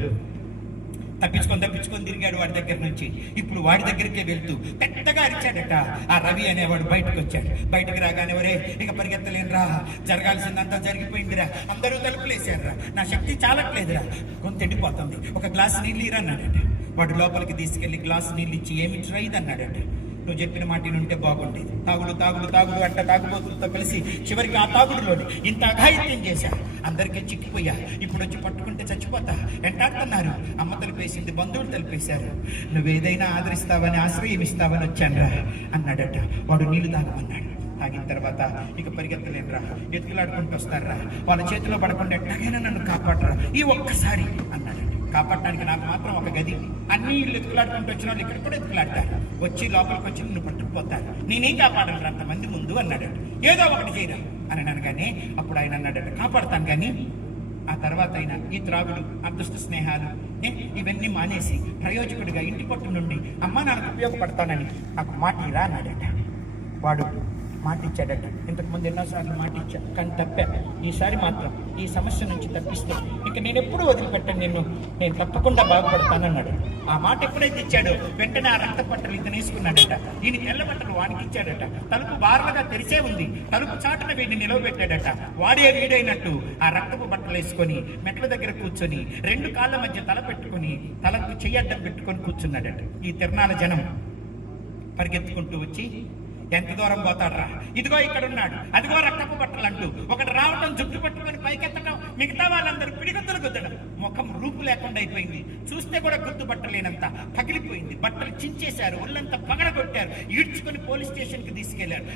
తప్పించుకొని తిరిగాడు వాడి దగ్గర నుంచి. ఇప్పుడు వాడి దగ్గరికే వెళ్తూ పెద్దగా అరిచాడట. ఆ రవి అనేవాడు బయటకు వచ్చాడు. బయటకు రాగానే, వరే ఇక పరిగెత్తలేనురా, జరగాల్సిందంతా జరిగిపోయిందిరా, అందరూ తలుపులేసారురా, నా శక్తి చాలట్లేదురా, గొంతు ఎండిపోతుంది, ఒక గ్లాస్ నీళ్ళు ఇరా అన్నాడట. వాడు లోపలికి తీసుకెళ్లి గ్లాస్ నీళ్ళు ఇచ్చి, ఏమి ట్రైది అన్నాడట. నువ్వు చెప్పిన మాట ఉంటే బాగుండేది, తాగుడు తాగుడు తాగుడు అంట తాగుబోతులతో కలిసి చివరికి ఆ తాగుడులోని ఇంత అఘాయిత్యం చేశా, అందరికీ చిక్కిపోయా, ఇప్పుడు వచ్చి పట్టుకుంటే చచ్చిపోతా వెంటాడుతున్నారు, అమ్మ తలిపేసింది, బంధువులు తలిపేశారు, నువ్వేదైనా ఆదరిస్తావని ఆశ్రయం ఇస్తావని వచ్చానురా అన్నాడట. వాడు నీళ్లు తాగమన్నాడు. తాగిన తర్వాత ఇక పరిగెత్తలేనురా, ఎత్తులాడుకుంటూ వస్తారా, వాళ్ళ చేతిలో పడకుండా ఎట్లాగైనా నన్ను కాపాడరా ఈ ఒక్కసారి అన్నాడట. కాపాడటానికి నాకు మాత్రం ఒక గది, అన్ని ఇళ్ళు ఎత్తులాడుకుంటూ వచ్చిన వాళ్ళు ఇక్కడ కూడా ఎత్తులాడతారు, వచ్చి లోపలికి వచ్చి నిన్ను పట్టుకుపోతారు, నేనేం కాపాడను అంతమంది ముందు అన్నాడట. ఏదో ఒకటి చేయరా అని అనగానే అప్పుడు ఆయన అన్నాడట, కాపాడతాను కానీ ఆ తర్వాత అయినా ఈ త్రాగుడు, అదృష్ట స్నేహాలు ఇవన్నీ మానేసి ప్రయోజకుడిగా ఇంటి పట్టు నుండి అమ్మా నాన్నకు ఉపయోగపడతానని నాకు మాట ఇరా అన్నాడట. వాడు మాట ఇచ్చాడట. ఇంతకుముందు ఎన్నోసార్లు మాట ఇచ్చా కానీ తప్పా, ఈసారి మాత్రం ఈ సమస్య నుంచి తప్పిస్తే ఇక నేను ఎప్పుడు వదిలిపెట్టాను నిన్ను, నేను తప్పకుండా బాగుపడతానన్నాడు. ఆ మాట ఎప్పుడైతే ఇచ్చాడో వెంటనే ఆ రక్త బట్టలు ఇతను వేసుకున్నాడట. ఈయన తెల్ల బట్టలు వాడికి ఇచ్చాడట. తలుపు బార్లగా తెరిచే ఉంది, తలుపు చాటున వీడిని నిలవబెట్టాడట. వాడే వీడైనట్టు ఆ రక్తపు బట్టలు వేసుకొని మెట్ల దగ్గర కూర్చొని రెండు కాళ్ళ మధ్య తల పెట్టుకుని తలకు చెయ్యడ్డం పెట్టుకొని కూర్చున్నాడట. ఈ తిరణాల జనం పరిగెత్తుకుంటూ వచ్చి, ఎంత దూరం పోతాడరా, ఇదిగో ఇక్కడ ఉన్నాడు, అదిగో రక్తపు బట్టలు అంటూ ఒకటి రావటం, జుట్టు పట్టుకొని పైకెత్తడం, మిగతా వాళ్ళందరూ పిడిగొత్తులు గుద్దడం, ముఖం రూపు లేకుండా అయిపోయింది, చూస్తే కూడా గుర్తుపట్టలేనంత పగిలిపోయింది, బట్టలు చించేశారు, ఒళ్ళంతా పగడగొట్టారు, ఈడ్చుకొని పోలీస్ స్టేషన్ కి తీసుకెళ్లారు.